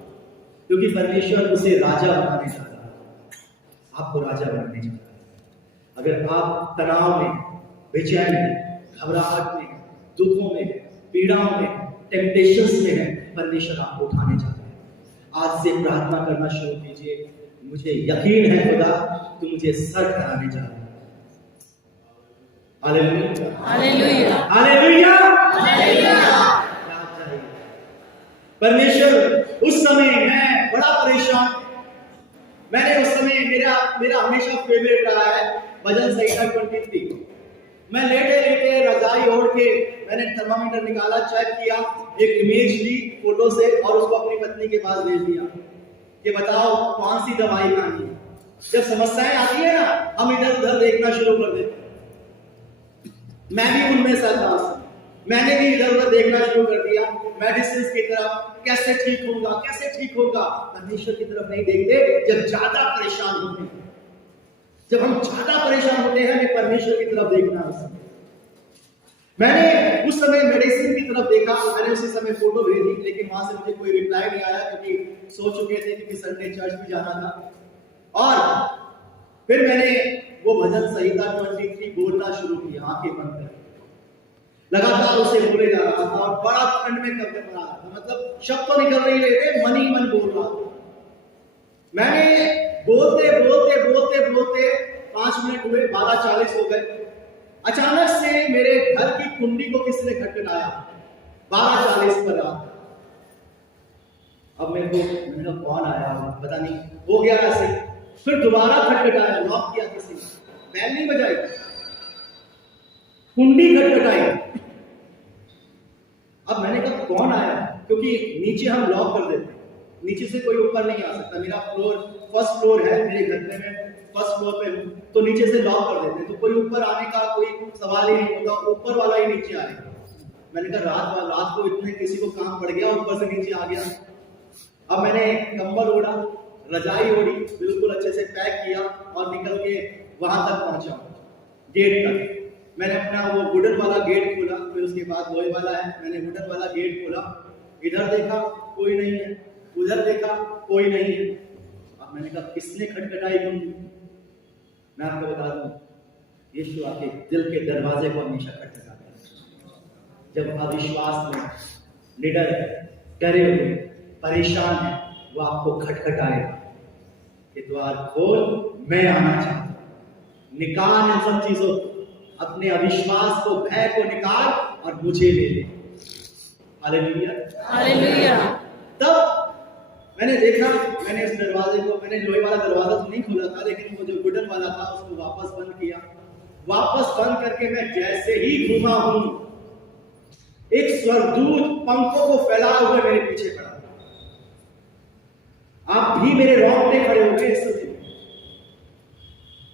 क्योंकि परमेश्वर उसे राजा बनाने जा रहा है। आपको राजा बनाने जा रहा है। अगर आप तनाव में, बेचैन में, घबराहट में, दुखों में, पीड़ाओं में, टेम्पटेशंस में है, परमेश्वर आपको उठाने जा रहा है। आज से प्रार्थना करना शुरू कीजिए, मुझे यकीन है खुदा तू मुझे सर ठहराने जा रहा है। Hallelujah, hallelujah, hallelujah, hallelujah. परमेश्वर, उस समय मैं बड़ा परेशान, मैंने उस समय मेरा हमेशा फेवरेट रहा है भजन संहिता 23। मैं लेटे लेटे रजाई ओढ़ के मैंने थर्मामीटर निकाला, चेक किया, एक इमेज ली फोटो से और उसको अपनी पत्नी के पास भेज दिया कि बताओ कौन सी दवाई खानी है। जब समस्याएं आती है ना, हम इधर उधर देखना शुरू कर देते हैं। मैं भी उनमें से था, मैंने भी इधर उधर देखना शुरू कर दिया, मेडिसिन की तरफ, कैसे ठीक होगा, कैसे ठीक होगा। परमेश्वर की तरफ नहीं देखते। जब ज्यादा परेशान होते हैं, जब हम ज्यादा परेशान होते हैं, हमें परमेश्वर की तरफ देखना है। मैंने उस समय मेडिसिन की तरफ देखा, मैंने उसी समय फोटो भेजी, लेकिन वहां से मुझे कोई रिप्लाई नहीं आया, क्योंकि सो चुके थे, क्योंकि संडे चर्च भी जाना था। और फिर मैंने वो भजन संहिता 23 बोलना शुरू किया, आंखें बंद करके लगातार उसे बोले जा रहा था, और बड़ा ठंड में करके पड़ा रहा था। मतलब शब्द तो निकल नहीं रहे थे, मन ही मन बोल रहा था। मैंने बोलते 5 मिनट हुए, 12:40 हो गए। अचानक से मेरे घर की कुंडी को किसने खटखटाया 12:40 पर रात। अब मेरे को कौन आया, पता नहीं, हो गया ऐसे। फिर दोबारा खटखटाया, लॉक किया किसी ने, बैल नहीं बजाई, कुंडी खटखटाई। अब मैंने कहा कौन आया, क्योंकि नीचे हम लॉक कर देते हैं, नीचे से कोई ऊपर नहीं आ सकता। मेरा फ्लोर फर्स्ट फ्लोर है, मेरे घर में मैं फर्स्ट फ्लोर पे हूँ, तो नीचे से लॉक कर देते हैं, तो कोई ऊपर आने का कोई सवाल ही नहीं होता, ऊपर वाला ही नीचे आएगा। मैंने कहा रात को इतने किसी को काम पड़ गया, ऊपर से नीचे आ गया। अब मैंने कंबल ओढ़ा, रजाई ओढ़ी, बिल्कुल अच्छे से पैक किया और निकल के वहां तक पहुंचा, गेट तक। मैंने अपना वो वुडन वाला गेट खोला, फिर उसके बाद लोहे वाला है, मैंने वुडन वाला गेट खोला। इधर देखा कोई नहीं है, उधर देखा कोई नहीं है। अब मैंने कहा किसने खटखटाई कुंडी? मैं आपको बता दूं, यीशु आपके दिल के दरवाजे को हमेशा खटखटाता है। जब अविश्वास में, निडर, डरे हुए, परेशान है, वो आपको खटखटाएगा कि द्वार खोल, मैं आना चाहता हूं। निकाल इन सब चीजों को, अपने अविश्वास को, भय को निकाल और मुझे ले ले। Hallelujah, hallelujah. तब मैंने देखा, मैंने इस दरवाजे को, मैंने लोहे वाला दरवाजा तो नहीं खोला था, लेकिन वो जो वुडन वाला था उसको वापस बंद किया। वापस बंद करके मैं जैसे ही घूमा हूं, एक स्वर्गदूत पंखों को फैलाए हुए मेरे पीछे खड़ा। आप भी मेरे रोंगटे खड़े हो गए इस समय।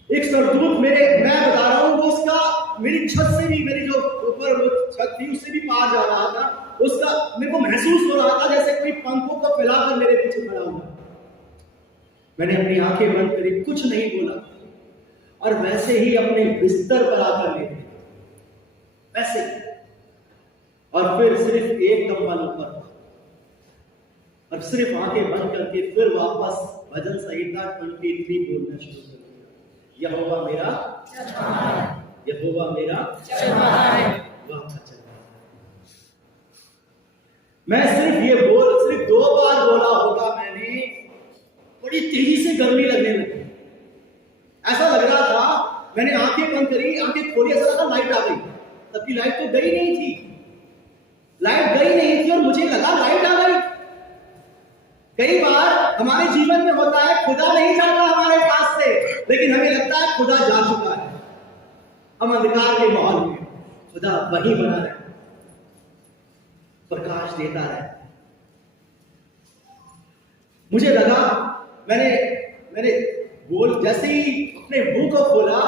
एक स्वर्गदूत मेरे, मैं बता रहा हूं, वो उसका मेरी छत से भी, मेरी जो ऊपर वो छत थी उससे भी पार जा रहा था, उसका मेरे को महसूस हो रहा था जैसे कोई पंखों को फैलाकर मेरे पीछे खड़ा हुआ। मैंने अपनी आंखें बंद करी, कुछ नहीं बोला, और वैसे ही अपने बिस्तर पर आकर लेटे, वैसे। और फिर सिर्फ एक कंबल ऊपर था, और सिर्फ आंखें बंद करके फिर वापस भजन संहिता 23 बोलना शुरू कर दिया। यहोवा मेरा, यहोवा मेरा वाचा चल रहा है। मैं सिर्फ 2 बार बोला होगा मैंने, बड़ी तेजी से गर्मी लगने लगी। ऐसा लग रहा था, मैंने आंखें बंद करी, आंखें खोली, ऐसा लगा लाइट आ गई, तबकि लाइट तो गई नहीं थी। लाइट गई नहीं थी और मुझे लगा लाइट आ गई। कई बार हमारे जीवन में होता है, खुदा नहीं जाता हमारे पास से, लेकिन हमें लगता है खुदा जा चुका है। हम अंधकार के माहौल में, खुदा वही बना रहे, प्रकाश देता रहे। मुझे लगा, मैंने बोल, जैसे ही अपने मुंह को खोला,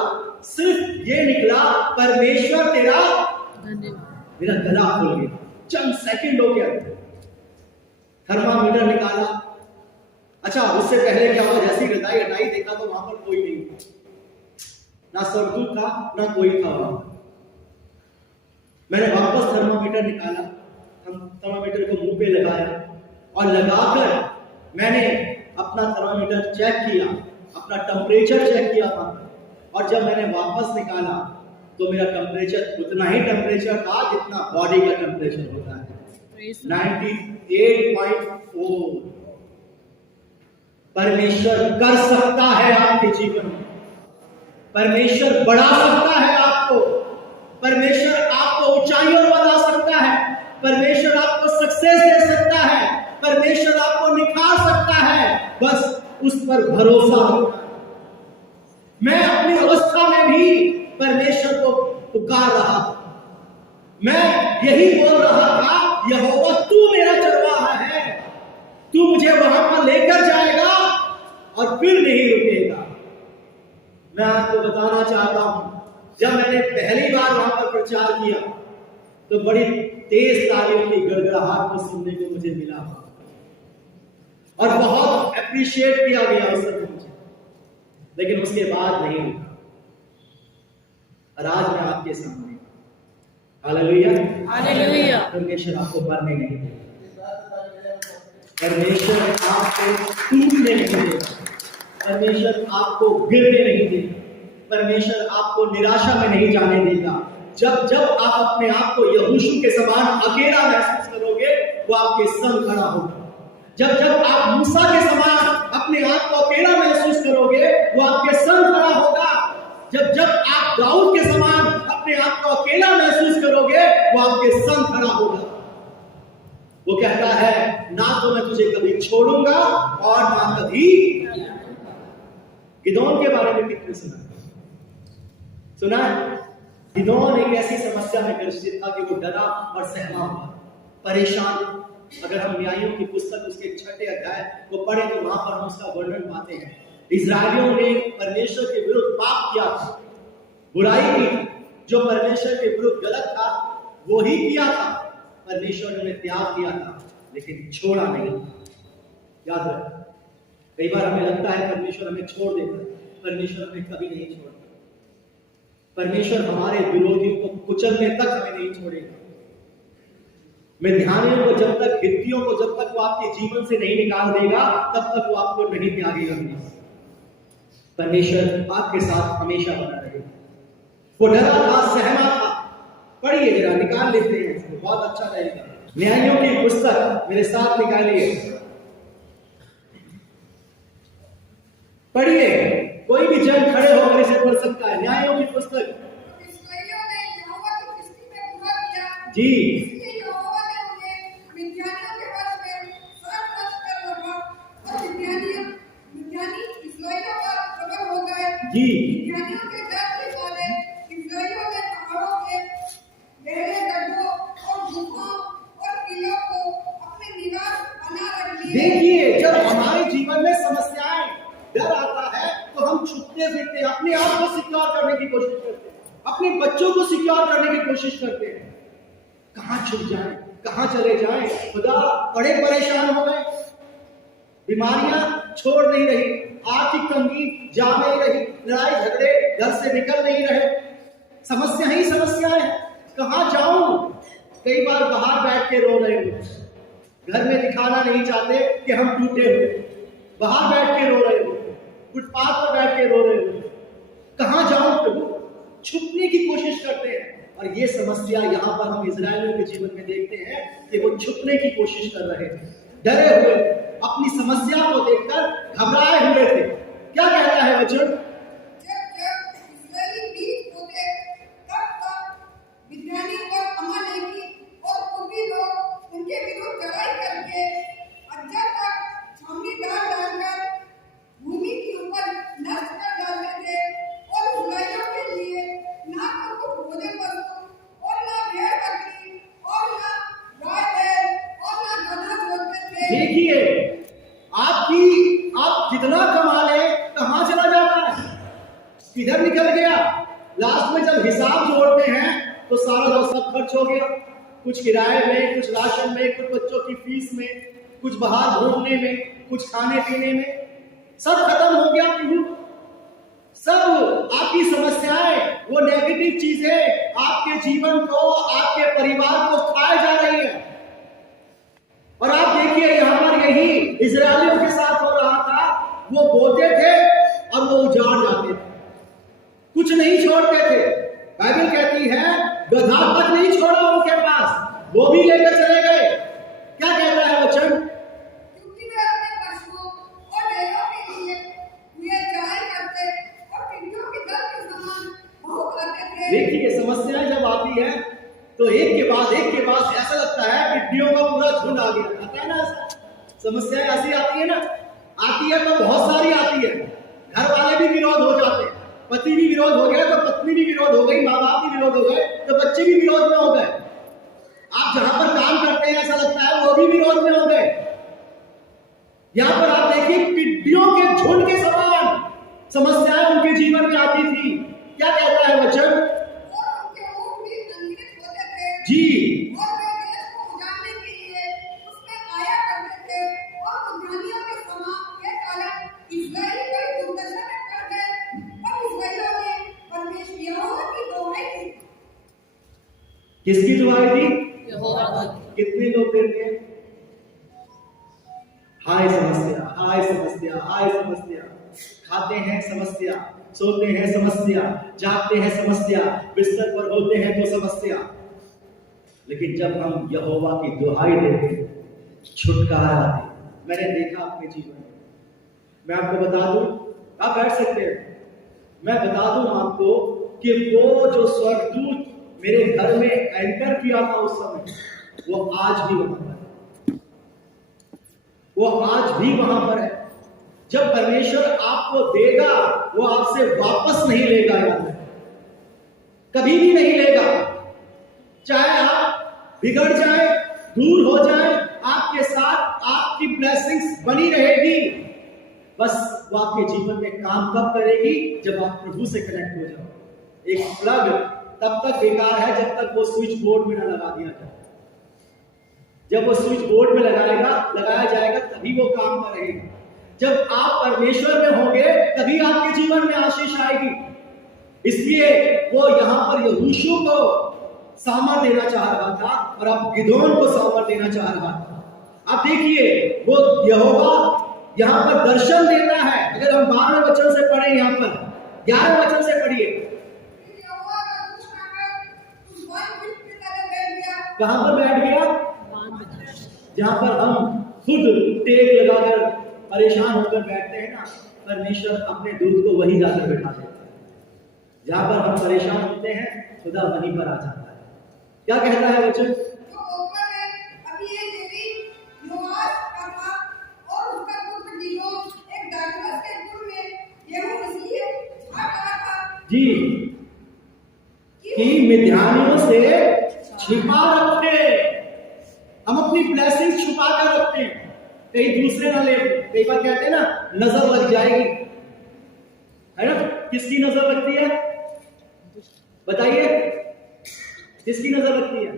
सिर्फ ये निकला, परमेश्वर तेरा धन्यवाद। मेरा गला खुल गया, चंद सेकंड हो गया। थर्मामीटर निकाला। अच्छा, उससे पहले क्या हुआ, जैसी रजाई देखा तो वहां पर कोई नहीं था, ना स्वर्गदूत था ना कोई था वहां। मैंने वापस थर्मामीटर निकाला, थर्मामीटर को मुंह पे लगाया, और लगाकर मैंने अपना थर्मामीटर चेक किया, अपना टेम्परेचर चेक किया था। और जब मैंने वापस निकाला तो मेरा टेम्परेचर उतना ही टेम्परेचर था जितना बॉडी का टेम्परेचर होता है, 98.4। परमेश्वर कर सकता है आपके जीवन में, परमेश्वर बढ़ा सकता है आपको, परमेश्वर आपको ऊंचाइयों पर ला सकता है, परमेश्वर आपको सक्सेस दे सकता है, परमेश्वर आपको निखार सकता है, बस उस पर भरोसा रखना। मैं अपनी अवस्था में भी परमेश्वर को पुकार रहा था, मैं यही बोल रहा था, यहोवा तू मेरा चरवाहा है, तू मुझे वहां पर लेकर जाएगा और फिर नहीं रुकेगा। मैं आपको बताना चाहता हूं, जब मैंने पहली बार वहां पर प्रचार किया तो बड़ी तेज तालियों की गड़गड़ाहट को सुनने को मुझे मिला, और बहुत एप्रिशिएट किया गया उस समय मुझे, लेकिन उसके बाद नहीं रुका। और आज मैं आपके सामने, हालेलुया, हालेलुया। परमेश्वर आपको मरने नहीं देगा, परमेश्वर आपको टूटने नहीं देगा, परमेश्वर आपको गिरने नहीं देगा, परमेश्वर आपको निराशा में नहीं जाने देगा। जब जब आप अपने आप को यहोशू के समान अकेला महसूस करोगे, वो आपके संग खड़ा होगा। जब जब आप मूसा के समान अपने आप को अकेला महसूस करोगे, वो आपके संग खड़ा होगा। जब जब आप दाऊद के समान अपने आप को अकेला महसूस करोगे, वो आपके संग खड़ा होगा। वो कहता है, ना तो मैं तुझे कभी छोड़ूंगा और ना कभी। गिदोन के बारे में कितने सुना है? गिदोन एक ऐसी समस्या में ग्रसित था कि वो डरा और सहमा हुआ, परेशान। अगर हम न्यायों की पुस्तक उसके 6 अध्याय को पढ़े तो वहां पर हम उसका वर्णन पाते हैं। इस्राएलियों ने परमेश्वर के विरुद्ध पाप किया था, बुराई की, जो परमेश्वर के विरुद्ध गलत था वो ही किया था। परमेश्वर ने उन्हें त्याग किया था, लेकिन छोड़ा नहीं। याद रख, कई बार हमें लगता है परमेश्वर हमें छोड़ देता है, परमेश्वर हमें कभी नहीं छोड़ता। परमेश्वर हमारे विरोधियों को कुचलने तक हमें नहीं छोड़ेगा। मिद्यानियों को जब तक, हित्तियों को जब तक वो आपके जीवन से नहीं निकाल देगा, तब तक वो आपको नहीं त्यागेगा। परमेश्वर आपके साथ हमेशा बना रहेगा। वो डरा था, सहमा था। पढ़िए जरा, निकाल लेते हैं इसको, बहुत अच्छा रहेगा। न्यायों की पुस्तक मेरे साथ निकालिए, पढ़िए। कोई भी जन खड़े होकर इसे पढ़ सकता है? न्यायों की पुस्तक इस्राएलियों ने यहोवा की दृष्टि में बुरा किया, जी, इसलिए यहोवा ने उन्हें मिद्यानियों के वश में 7 वर्ष तक रखा और मिद्यानी इस्राएलियों पर प्रबल हो गए। जी, मिद्यानियों के डर के मारे इस्राएलियों ने पहाड़ों के गहरे गड्ढों और गुफाओं और किलों को अपने निवास बना रख लिए। देखिए, जब हमारे जीवन में समस्याएं, डर आता है तो हम छुपते फिरते हैं, अपने आप को सिक्योर करने की कोशिश करते हैं, अपने बच्चों को सिक्योर करने की कोशिश करते हैं। कहां छुप जाएं, कहां चले जाएं? खुदा बड़े परेशान हो गए, बीमारियां छोड़ नहीं रही, आग की कमी जा नहीं रही, लड़ाई झगड़े घर से निकल नहीं रहे, समस्या ही समस्याएं हैं। कहां जाऊं? कई बार बाहर बैठ के रो रहे हो, घर में दिखाना नहीं चाहते कि हम टूटे हुए, बाहर बैठ के रो रहे हो, फुटपाथ पर बैठ के रो रहे हो। कहां जाऊं प्रभु? छुपने की कोशिश करते हैं। और ये समस्या यहाँ पर हम इजरायलियों के जीवन में देखते हैं कि वो छुपने की कोशिश कर रहे थे, डरे हुए, अपनी समस्या को देखकर घबराए हुए थे। क्या कह रहा है वचन? जब इस्राएली बीच होते, तब मिद्यानी और अमालेकी और कुबी लोग उनके विरुद्ध लड़ाई करके अज्जा तक छावनी डालकर भूमि के ऊपर नष्ट कर डालते थे और इस्राएलियों के लिए ना तो कुछ भोजन वस्तु और ना भेड़ बकरी और ना गाय बैल और ना गदहा छोड़ते थे। देखिए, आप कितना कमा ले, कहां चला जाता है, किधर निकल गया? लास्ट में जब हिसाब जोड़ते हैं तो सारा सब खर्च हो गया, कुछ किराए में, कुछ राशन में, कुछ बच्चों की फीस में, कुछ बाहर घूमने में, कुछ खाने पीने में, सब खत्म हो गया प्रभु। सब आपकी समस्याएं, वो नेगेटिव चीजें आपके जीवन को, आपके परिवार को खाए जा रही है। और आप देखिए, यहां पर यही इजरायलियों के साथ हो रहा था। वो बोते थे और वो उजाड़ जाते थे, कुछ नहीं छोड़ते थे। बाइबल कहती है गधा तक नहीं छोड़ा उनके पास, वो भी लेकर चले गए। क्या कहता है वचन? क्योंकि वे अपने पशुओं और बैलों के लिए हुए चराई करते और टिड्डियों के दल के समान बहुत करते थे। देखिए, समस्याएं जब आती है तो एक के बाद ऐसा लगता है टिड्डियों का पूरा झुंड आ गया, आता है ना ऐसा? समस्याएं ऐसी आती है ना, आती है तो बहुत सारी आती है। घर वाले भी विरोध हो जाते हैं, पति भी विरोध हो गया तो पत्नी भी विरोध हो गई, माँ बाप भी विरोध हो गए तो बच्चे भी विरोध में हो गए। आप जहां पर काम करते हैं ऐसा लगता है वो भी विरोध में हो गए। यहां पर आप देखिए, टिड्डियों के झुंड के समान समस्याएं उनके जीवन में आती थी। क्या कहता है वचन? और उनके ऊँट भी संगीत होते थे जी, और वे देश को उजाड़ने के लिए उसमें आया करते थे और मिद्यानियों के समान के कारण इस्राएली बड़ी दुर्दशा में पड़ गए और इस्राएलियों ने परमेश्वर यहोवा की दुहाई दी। किसकी दुहाई दी? यहोवा की। कितने लोग देते हैं? हाय समस्या, हाय समस्या, हाय समस्या। खाते हैं समस्या, सोते हैं समस्या, जागते हैं समस्या, बिस्तर पर होते हैं तो समस्या। लेकिन जब हम यहोवा की दुहाई देते हैं, छुटकारा देते हैं। मैंने देखा अपने जीवन में, मैं आपको बता दूं, आप बैठ सकते हैं, मैं बता दूं आपको कि वो जो स्वर्गदूत मेरे घर में एंटर किया था उस समय, वो आज भी वहां पर है, वो आज भी वहां पर है। जब परमेश्वर आपको देगा, वो आपसे वापस नहीं लेगा यार, कभी भी नहीं लेगा। चाहे आप बिगड़ जाए, दूर हो जाए, आपके साथ आपकी ब्लेसिंग्स बनी रहेगी। बस वो आपके जीवन में काम कब करेगी? जब आप प्रभु से कनेक्ट हो जाओ। एक प्लग तब तक बेकार है जब तक वो स्विच बोर्ड में ना लगा दिया जाए। जब वो स्विच बोर्ड में लगाया जाएगा तभी वो काम करेगा। जब आप परमेश्वर में होंगे तभी आपके जीवन में आशीष आएगी। इसलिए वो यहां पर यहोशू को सामर्थ देना चाह रहा था और अब गिदोन को सामर्थ देना चाह रहा था। आप देखिए, वो यहोवा यहां पर दर्शन देता है। अगर हम 12वें वचन से पढ़े, यहां पर 11वें वचन से पढ़िए। यहोवा का दूत आकर उस वन वृक्ष की तरफ बैठ गया। कहां पर बैठ गया? जहां पर हम खुद टेक लगाकर परेशान होकर बैठते हैं ना, परमेश्वर अपने दूत को वही जाकर बैठा देता है। जहां पर हम परेशान होते हैं खुदा वहीं पर आ जाता है। क्या कहता है वचन? जो ऊपर है अभी ये देवी योआश का था और उसका पुत्र गिदोन एक दाखलस के कुल में गेहूं इसलिए झाड़ रहा था जी कि मिद्यानियों से छिपा रखे। हम अपनी ब्लेसिंग छुपा कर रखते हैं, कहीं दूसरे ना ले। कई बार कहते हैं ना नजर लग जाएगी, है ना? किसकी नजर लगती है बताइए? किसकी नजर लगती है?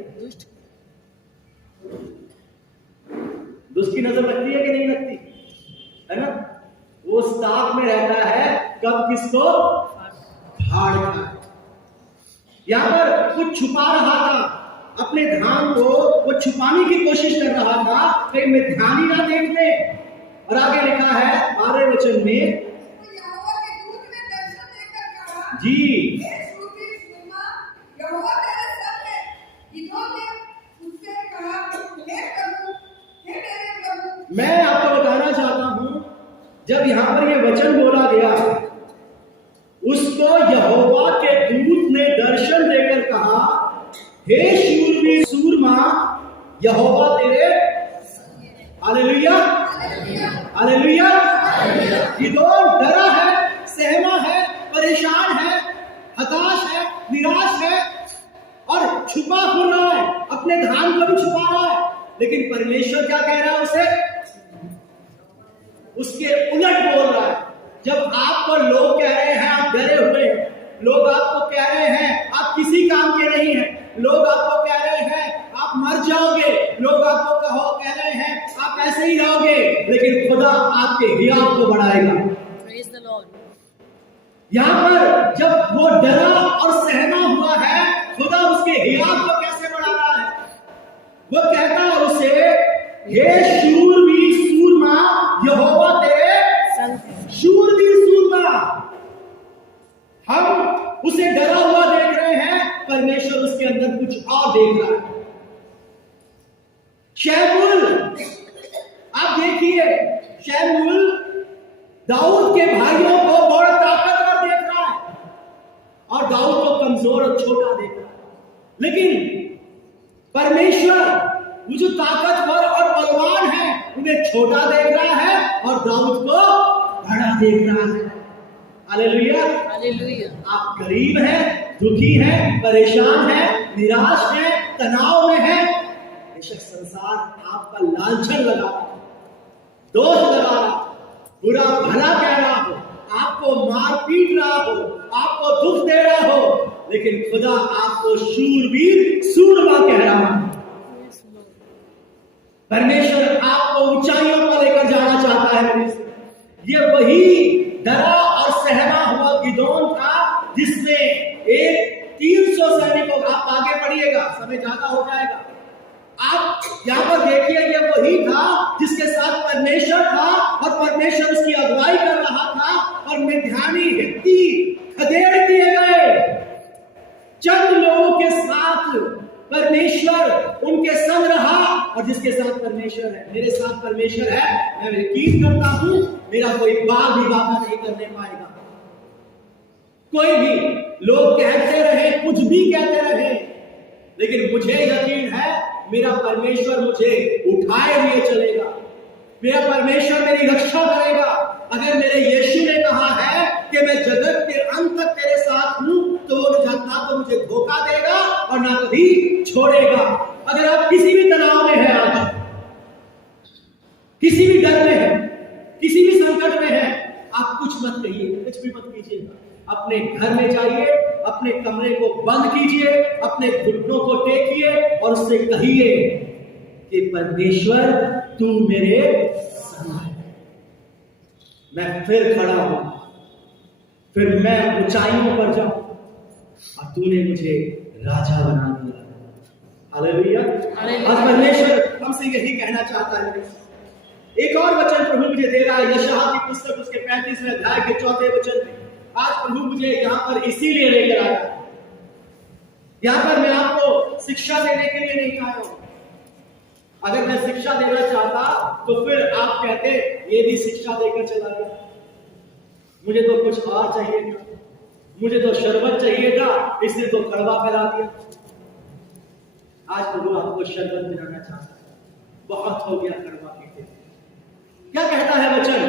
दुष्ट की नजर लगती है कि नहीं लगती? है ना? वो स्टाक में रहता है कब किसको फाड़ खाए। यहां पर कुछ छुपा रहा था अपने धान को, वो छुपाने की कोशिश कर रहा था कहीं मिद्यानी ना देख ले। और आगे लिखा है 12वें वचन में, तो यहोवा के दूत ने दर्शन देकर कहा जी हे शूरवीर सुरमा यहोवा तेरे संग है। गिदोन ने उससे कहा हे प्रभु हे मेरे प्रभु। मैं आपको बताना चाहता हूं, जब यहां पर ये वचन बोला गया, उसको यहोवा के दूत ने दर्शन देकर कहा हे शूरवीर सूरमा यहोवा तेरे। Hallelujah hallelujah. गिदोन डरा है, सहमा है, परेशान है, हताश है, निराश है और छुपा फिर रहा है, अपने धान को भी छुपा रहा है। लेकिन परमेश्वर क्या कह रहा है उसे? उसके उलट बोल रहा है। जब आपको लोग कह रहे हैं आप डरे हुए हैं, लोग आपको कह रहे हैं आप किसी काम के नहीं हैं, लोग आपको कह रहे हैं आप मर जाओगे, लोग आपको कह रहे हैं आप ऐसे ही रहोगे, लेकिन खुदा आपके हियाव को बढ़ाएगा। Praise the Lord. यहां पर जब वो डरा और सहमा हुआ है, खुदा उसके हियाव को कैसे बढ़ा रहा है? वो कहता है उसे हे शूरवीर सूरमा यहोवा तेरे शूरवीर सूरमा। हम उसे डरा हुआ देख रहे हैं, परमेश्वर उसके अंदर कुछ और देख रहा है। शमूएल, आप देखिए शमूएल दाऊद के भाइयों को बड़ा ताकतवर देख रहा है और दाऊद को कमजोर और छोटा देख रहा है। लेकिन परमेश्वर वो जो ताकतवर और बलवान है उन्हें छोटा देख रहा है और दाऊद को बड़ा देख रहा है। Hallelujah Hallelujah. आप गरीब हैं, दुखी हैं, परेशान हैं, निराश हैं, तनाव में हैं, बेशक संसार आपका लांछन लगा रहा हो, दोष लगा रहा हो, बुरा भला कह रहा हो, आपको मार पीट रहा हो, आपको दुख दे रहा हो, लेकिन खुदा आपको शूरवीर सूरमा कह रहा है। Yes, Lord. परमेश्वर आपको ऊंचाइयों पर लेकर जाना चाहता है। ये वही डरा और सहमा हुआ गिदोन था जिसने एक 300 सैनिकों, आप आगे पढ़िएगा समय ज्यादा हो जाएगा, आप यहां पर देखिए ये वही था जिसके साथ परमेश्वर था और परमेश्वर उसकी अगुवाई कर रहा था और मिद्यानी हित्ती खदेड़ दिए गए। चंद लोगों के साथ परमेश्वर उनके संग रहा और जिसके साथ परमेश्वर है, मेरे साथ परमेश्वर है, मैं यकीन करता हूं मेरा कोई बाल भी बाधा नहीं करने पाएगा। कोई भी लोग कहते रहे, कुछ भी कहते रहे, लेकिन मुझे यकीन है मेरा परमेश्वर मुझे उठाए हुए चलेगा, मेरा परमेश्वर मेरी रक्षा करेगा। अगर मेरे यीशु ने कहा है कि मैं जगत के अंत तक तेरे साथ हूं, तो वो ना तो मुझे धोखा देगा और ना कभी छोड़ेगा। अगर आप किसी भी तनाव में हैं, आज किसी भी डर में है, किसी भी संकट में है, आप कुछ मत कहिए, कुछ भी मत कीजिएगा। अपने घर में जाइए, अपने कमरे को बंद कीजिए, अपने घुटनों को टेकिए और उससे कहिए कि परमेश्वर तू मेरे संग है। मैं फिर खड़ा हूं, फिर मैं ऊंचाइयों पर जाऊं और तूने मुझे राजा बना दिया। हालेलुया। आज परमेश्वर हमसे यही कहना चाहता है। एक और वचन प्रभु मुझे दे रहा है यशायाह की पुस्तक उसके 35वें अध्याय के 4वें वचन में। आज प्रभु मुझे यहां पर इसीलिए लेकर आया, यहां पर मैं आपको शिक्षा देने के लिए नहीं आया हूं। अगर मैं शिक्षा देना चाहता तो फिर आप कहते ये भी शिक्षा देकर चला गया, मुझे तो कुछ और चाहिए था। मुझे तो शरबत चाहिए था, इसने तो कड़वा पिला दिया। आज प्रभु आपको शरबत पिलाना चाहता है। बहुत हो गया कड़वा पीते। क्या कहता है वचन?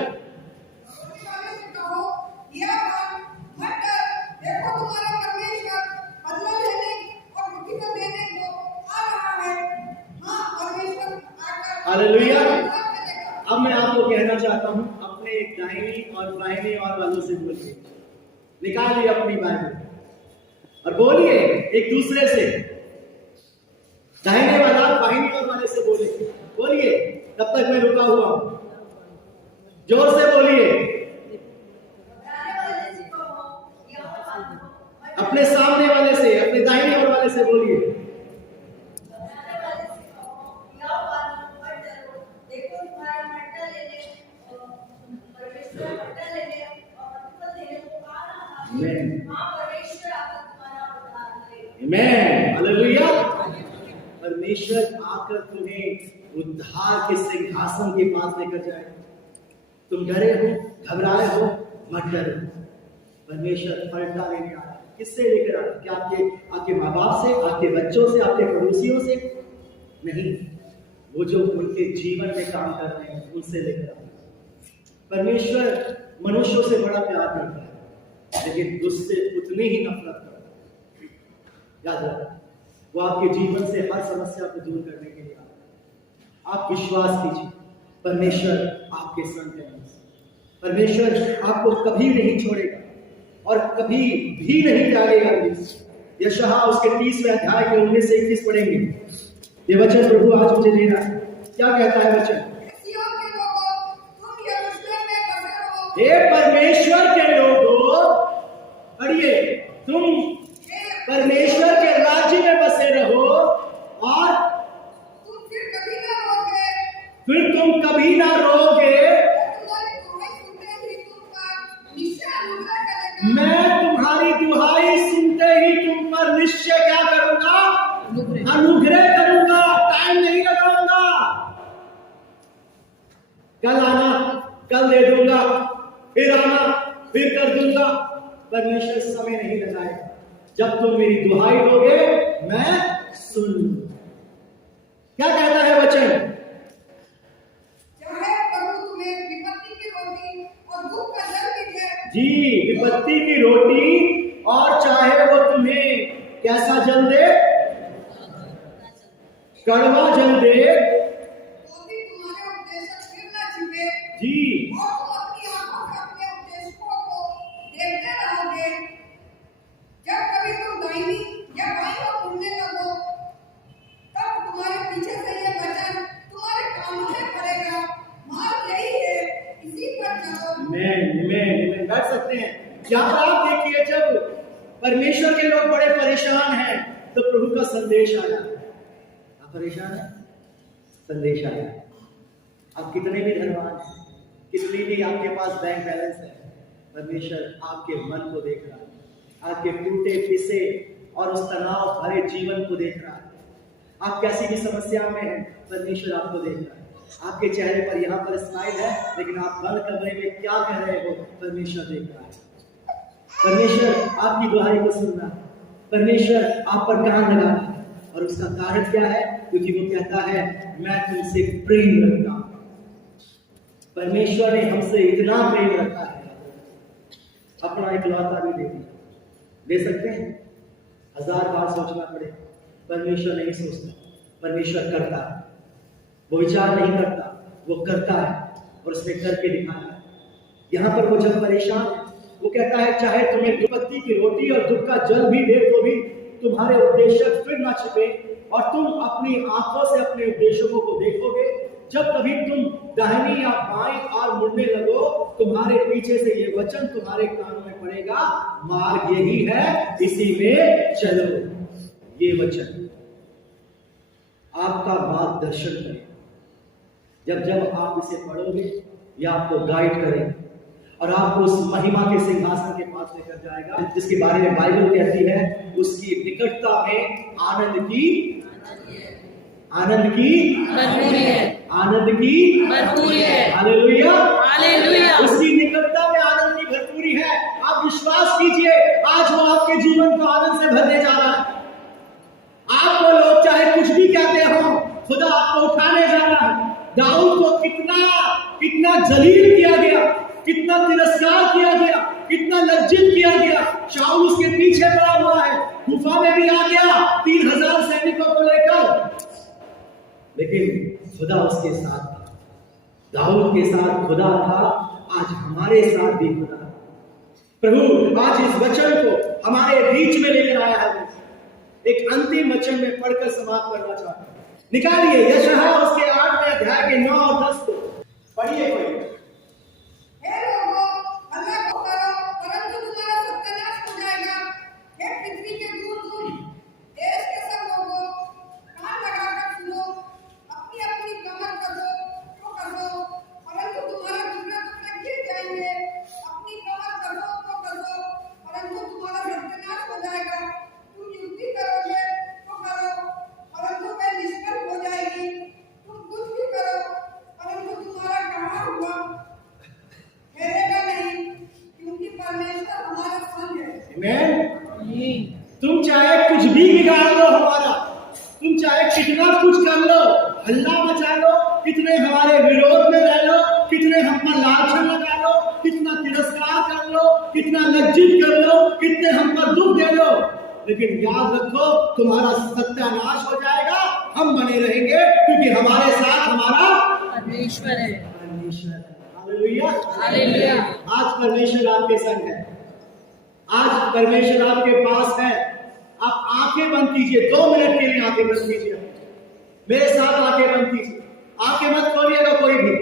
देखो तुम्हारा परमेश्वर बदला लेने और मुसीबत देने को आ रहा है। हाँ, परमेश्वर आकर हालेलुया। अब मैं आपको कहना चाहता हूं, अपने दाहिनी और बाहिनी और वालों से बोलिए, निकालिए अपनी बाइबल और बोलिए एक दूसरे से। दाहिने वाला बाहिनी और वाले से बोलिए। तब तक मैं रुका हुआ हूं। जोर से बोलिए। अपने सामने वाले से, अपने दाहिने ओर वाले से बोलिए। हालेलुया। परमेश्वर आकर तुम्हें उद्धार के सिंहासन के पास लेकर जाए। तुम डरे हो, घबराए हो, मत डरो। परमेश्वर पलटा लेने आ रहा है। किससे लेकर आ रहा है? क्या आपके माँ बाप से, आपके बच्चों से, आपके पड़ोसियों से? नहीं, वो जो उनके जीवन में काम कर रहे हैं उनसे लेकर आ रहा है। परमेश्वर मनुष्यों से बड़ा प्यार करता है, लेकिन उससे उतनी ही नफरत करता है। याद रखो, वो आपके जीवन से हर समस्या को दूर करने के लिए आता है। आप विश्वास कीजिए, परमेश्वर आपके संग है। परमेश्वर आपको कभी नहीं छोड़ेगा और कभी भी नहीं जाएगा। यशायाह उसके 30वें अध्याय के 19 से 21 पढ़ेंगे। ये वचन प्रभु आज मुझे देना है। क्या कहता है वचन? हे परमेश्वर के लोगों, पढ़िए, तुम परमेश्वर के राज्य में बसे रहो और फिर तुम कभी ना रोगे। मैं तुम्हारी दुहाई सुनते ही तुम पर निश्चय क्या करूंगा? अनुग्रह करूंगा। टाइम नहीं लगाऊंगा। कल आना, कल दे दूंगा, फिर आना, फिर कर दूंगा। परमेश्वर समय नहीं लगाएगा। जब तुम मेरी दुहाई दोगे मैं सुन लूंगा। क्या कहता है वचन? चाहे प्रभु तुम्हें विपत्ति की रोटी और दुख का जल भी दे। जी, विपत्ति की रोटी और चाहे वो तुम्हें कैसा जल दे? कड़वा जल दे। तो भी तुम्हारे उपदेश फिर न छिपे। जी, और तुम अपनी आंखों से अपने उपदेशों को देखते रहोगे। जब कभी तुम दाहिनी या बाईं ओर मुड़ने लगो, तब तुम्हारे पीछे से ये वचन तुम्हारे कानों में पड़ेगा। मार्ग यही है, इसी पर चलो। मैं बैठ सकते हैं। यहाँ पर आप देखिए, जब परमेश्वर के लोग बड़े परेशान हैं तो प्रभु का संदेश आया। आप परेशान हैं? संदेश आया। आप कितने भी धनवान हैं, कितनी भी आपके पास बैंक बैलेंस है, परमेश्वर आपके मन को देख रहा है, आपके टूटे पिसे और उस तनाव भरे जीवन को देख रहा है। आप कैसी भी समस्या में हैं, परमेश्वर आपको देख रहा है। आपके चेहरे पर यहाँ पर स्माइल है, लेकिन आप बंद कमरे में क्या कह रहे हो, परमेश्वर देख रहा है। परमेश्वर आपकी दुहाई को सुन रहा है। परमेश्वर आप पर कान लगा रहा है। और उसका कारण क्या है? क्योंकि वो कहता है मैं तुमसे प्रेम रखता हूं। परमेश्वर ने हमसे इतना प्रेम रखा है, अपना इकलौता भी दे दिया। दे सकते हैं? 1000 बार सोचना पड़े, परमेश्वर नहीं सोचता, परमेश्वर करता है। वो विचार नहीं करता, वो करता है और उसने करके दिखाया है। यहाँ पर वो जब परेशान है, वो कहता है चाहे तुम्हें विपत्ति की रोटी और दुख का जल भी दे तो भी तुम्हारे उपदेशक फिर ना छिपे और तुम अपनी आंखों से अपने उपदेशकों को देखोगे। जब कभी तुम दाहिनी या बाईं और मुड़ने लगो, तुम्हारे पीछे से ये वचन तुम्हारे कानों में पड़ेगा, मार्ग यही है, इसी में चलो। ये वचन आपका मार्गदर्शन करेगा। जब आप इसे पढ़ोगे, यह आपको गाइड करेगा और आपको उस महिमा के सिंहासन के पास लेकर जाएगा जिसके बारे में बाइबल कहती है, उसकी निकटता में आनंद की भरपूरी है। हालेलुया। उसकी निकटता में आनंद की भरपूरी है। आप विश्वास कीजिए, आज दाऊद को कितना जलील किया गया, कितना तिरस्कार किया गया, कितना लज्जित किया गया। शाऊल उसके पीछे पड़ा हुआ है, गुफा में भी आ गया 3000 सैनिकों को लेकर, लेकिन खुदा उसके साथ था। दाऊद के साथ खुदा था, आज हमारे साथ भी खुदा। प्रभु आज इस वचन को हमारे बीच में लेकर आया है। एक अंतिम वचन में पढ़कर समाप्त करना चाहता हूं। निकालिए यशायाह उसके 8वें अध्याय के 9 और 10 को पढ़िए कोई। हे लोगों, अल्लाह को करो, परंतु तुम्हारा सत्यानाश हो जाएगा। हे पृथ्वी के दूर-दूर देश के सब लोगों, कान लगाकर सुनो, अपनी अपनी कमर करो तो करो, परंतु तुम्हारे टुकड़े गिर जाएंगे। अपनी कमर करो तो करो, परंतु तुम्हारा सत्यानाश हो जाएगा। तुम युक्ति करोगे तो करो, परंतु वह निष्फल हो जाएगी। तुम कुछ भी करो, परंतु तुम्हारा कहाँ हुआ ठहरेगा नहीं, क्योंकि परमेश्वर हमारा संग है। आमीन। तुम चाहे कुछ भी बिगाड़ लो हमारा, तुम चाहे कितना कुछ कर लो, हल्ला मचा लो, कितने हमारे विरोध में रह लो, कितने हम पर लाछन लगा लो, कितना तिरस्कार कर लो, कितना लज्जित कर लो, कितने हम पर दुख दे लो, लेकिन याद रखो तुम्हारा सत्यानाश हो जाएगा। हम बने रहेंगे क्योंकि हमारे साथ हमारा परमेश्वर है। हालेलुया। हालेलुया। आज परमेश्वर आपके संग है, आज परमेश्वर आपके पास है। आप आंखें बंद कीजिए, 2 मिनट के लिए आंखें बंद कीजिए, मेरे साथ आंखें बंद कीजिए, आंखें मत खोलिएगा कोई भी,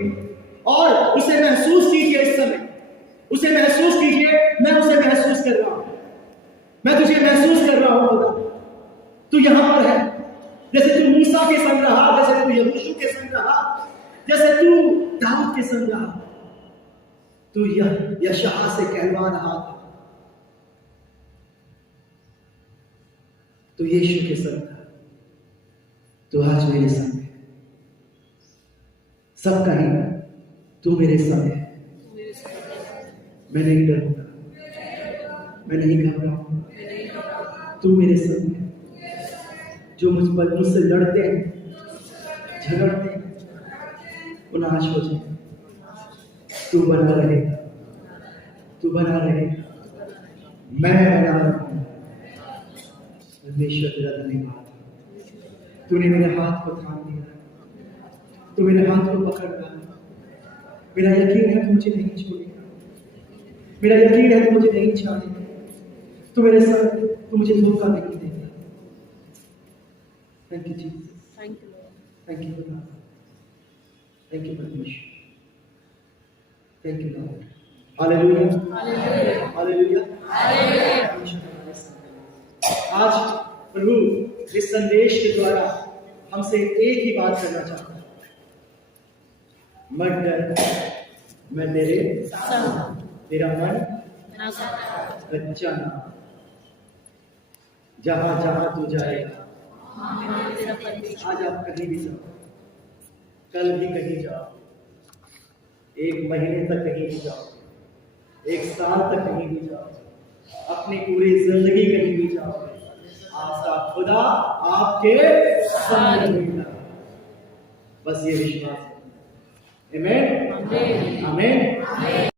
और उसे महसूस कीजिए। इस समय उसे महसूस कीजिए, मैं उसे महसूस कर रहा हूं, मैं तुझे महसूस कर रहा हूं खुदा, तू यहां पर है। जैसे तू मूसा के संग रहा, जैसे तू यहोशू के संग रहा, जैसे तू दाऊद के संग रहा, तू यशायाह से कहलवा रहा था, तू यीशु के संग था, तू आज मेरे संग है। सब कहेंगे तू मेरे संग है। मैं नहीं डरूंगा, मैं नहीं घबराऊंगा, तू मेरे संग है। जो मुझसे लड़ते हैं, झगड़ते हैं, वो नाश हो जाए। तू बना रहेगा, तू बना रहेगा, मैं बना रहूंगा। परमेश्वर तेरा धन्यवाद, तूने मेरे हाथ को थाम दिया, तू मेरे हाथ को पकड़ रहा। मेरा यकीन है तू मुझे नहीं छोड़ेगा, मेरा यकीन है तू मुझे नहीं छोड़ेगा, तू मेरे साथ, तू मुझे धोखा नहीं देगा। Thank you Jesus, Thank you, Lord. Thank you खुदा, थैंक यू परमेश्वर, thank you Lord. Hallelujah, Hallelujah. Hallelujah, Hallelujah. आज प्रभु इस संदेश के द्वारा हमसे एक ही बात करना चाहता है, मत डर, मैं तेरे संग। तेरा मन ना संग। कच्चा ना। जहां जहां तू जाएगा, तेरा परमेश्वर। आज आप कहीं भी जाओ, कल भी कहीं जाओ, 1 महीने तक कहीं भी जाओ, 1 साल तक कहीं भी जाओ, अपनी पूरी जिंदगी कहीं भी जाओ, आपका खुदा आपके संग रहेगा। बस ये विश्वास है। आमीन, आमीन। आमीन।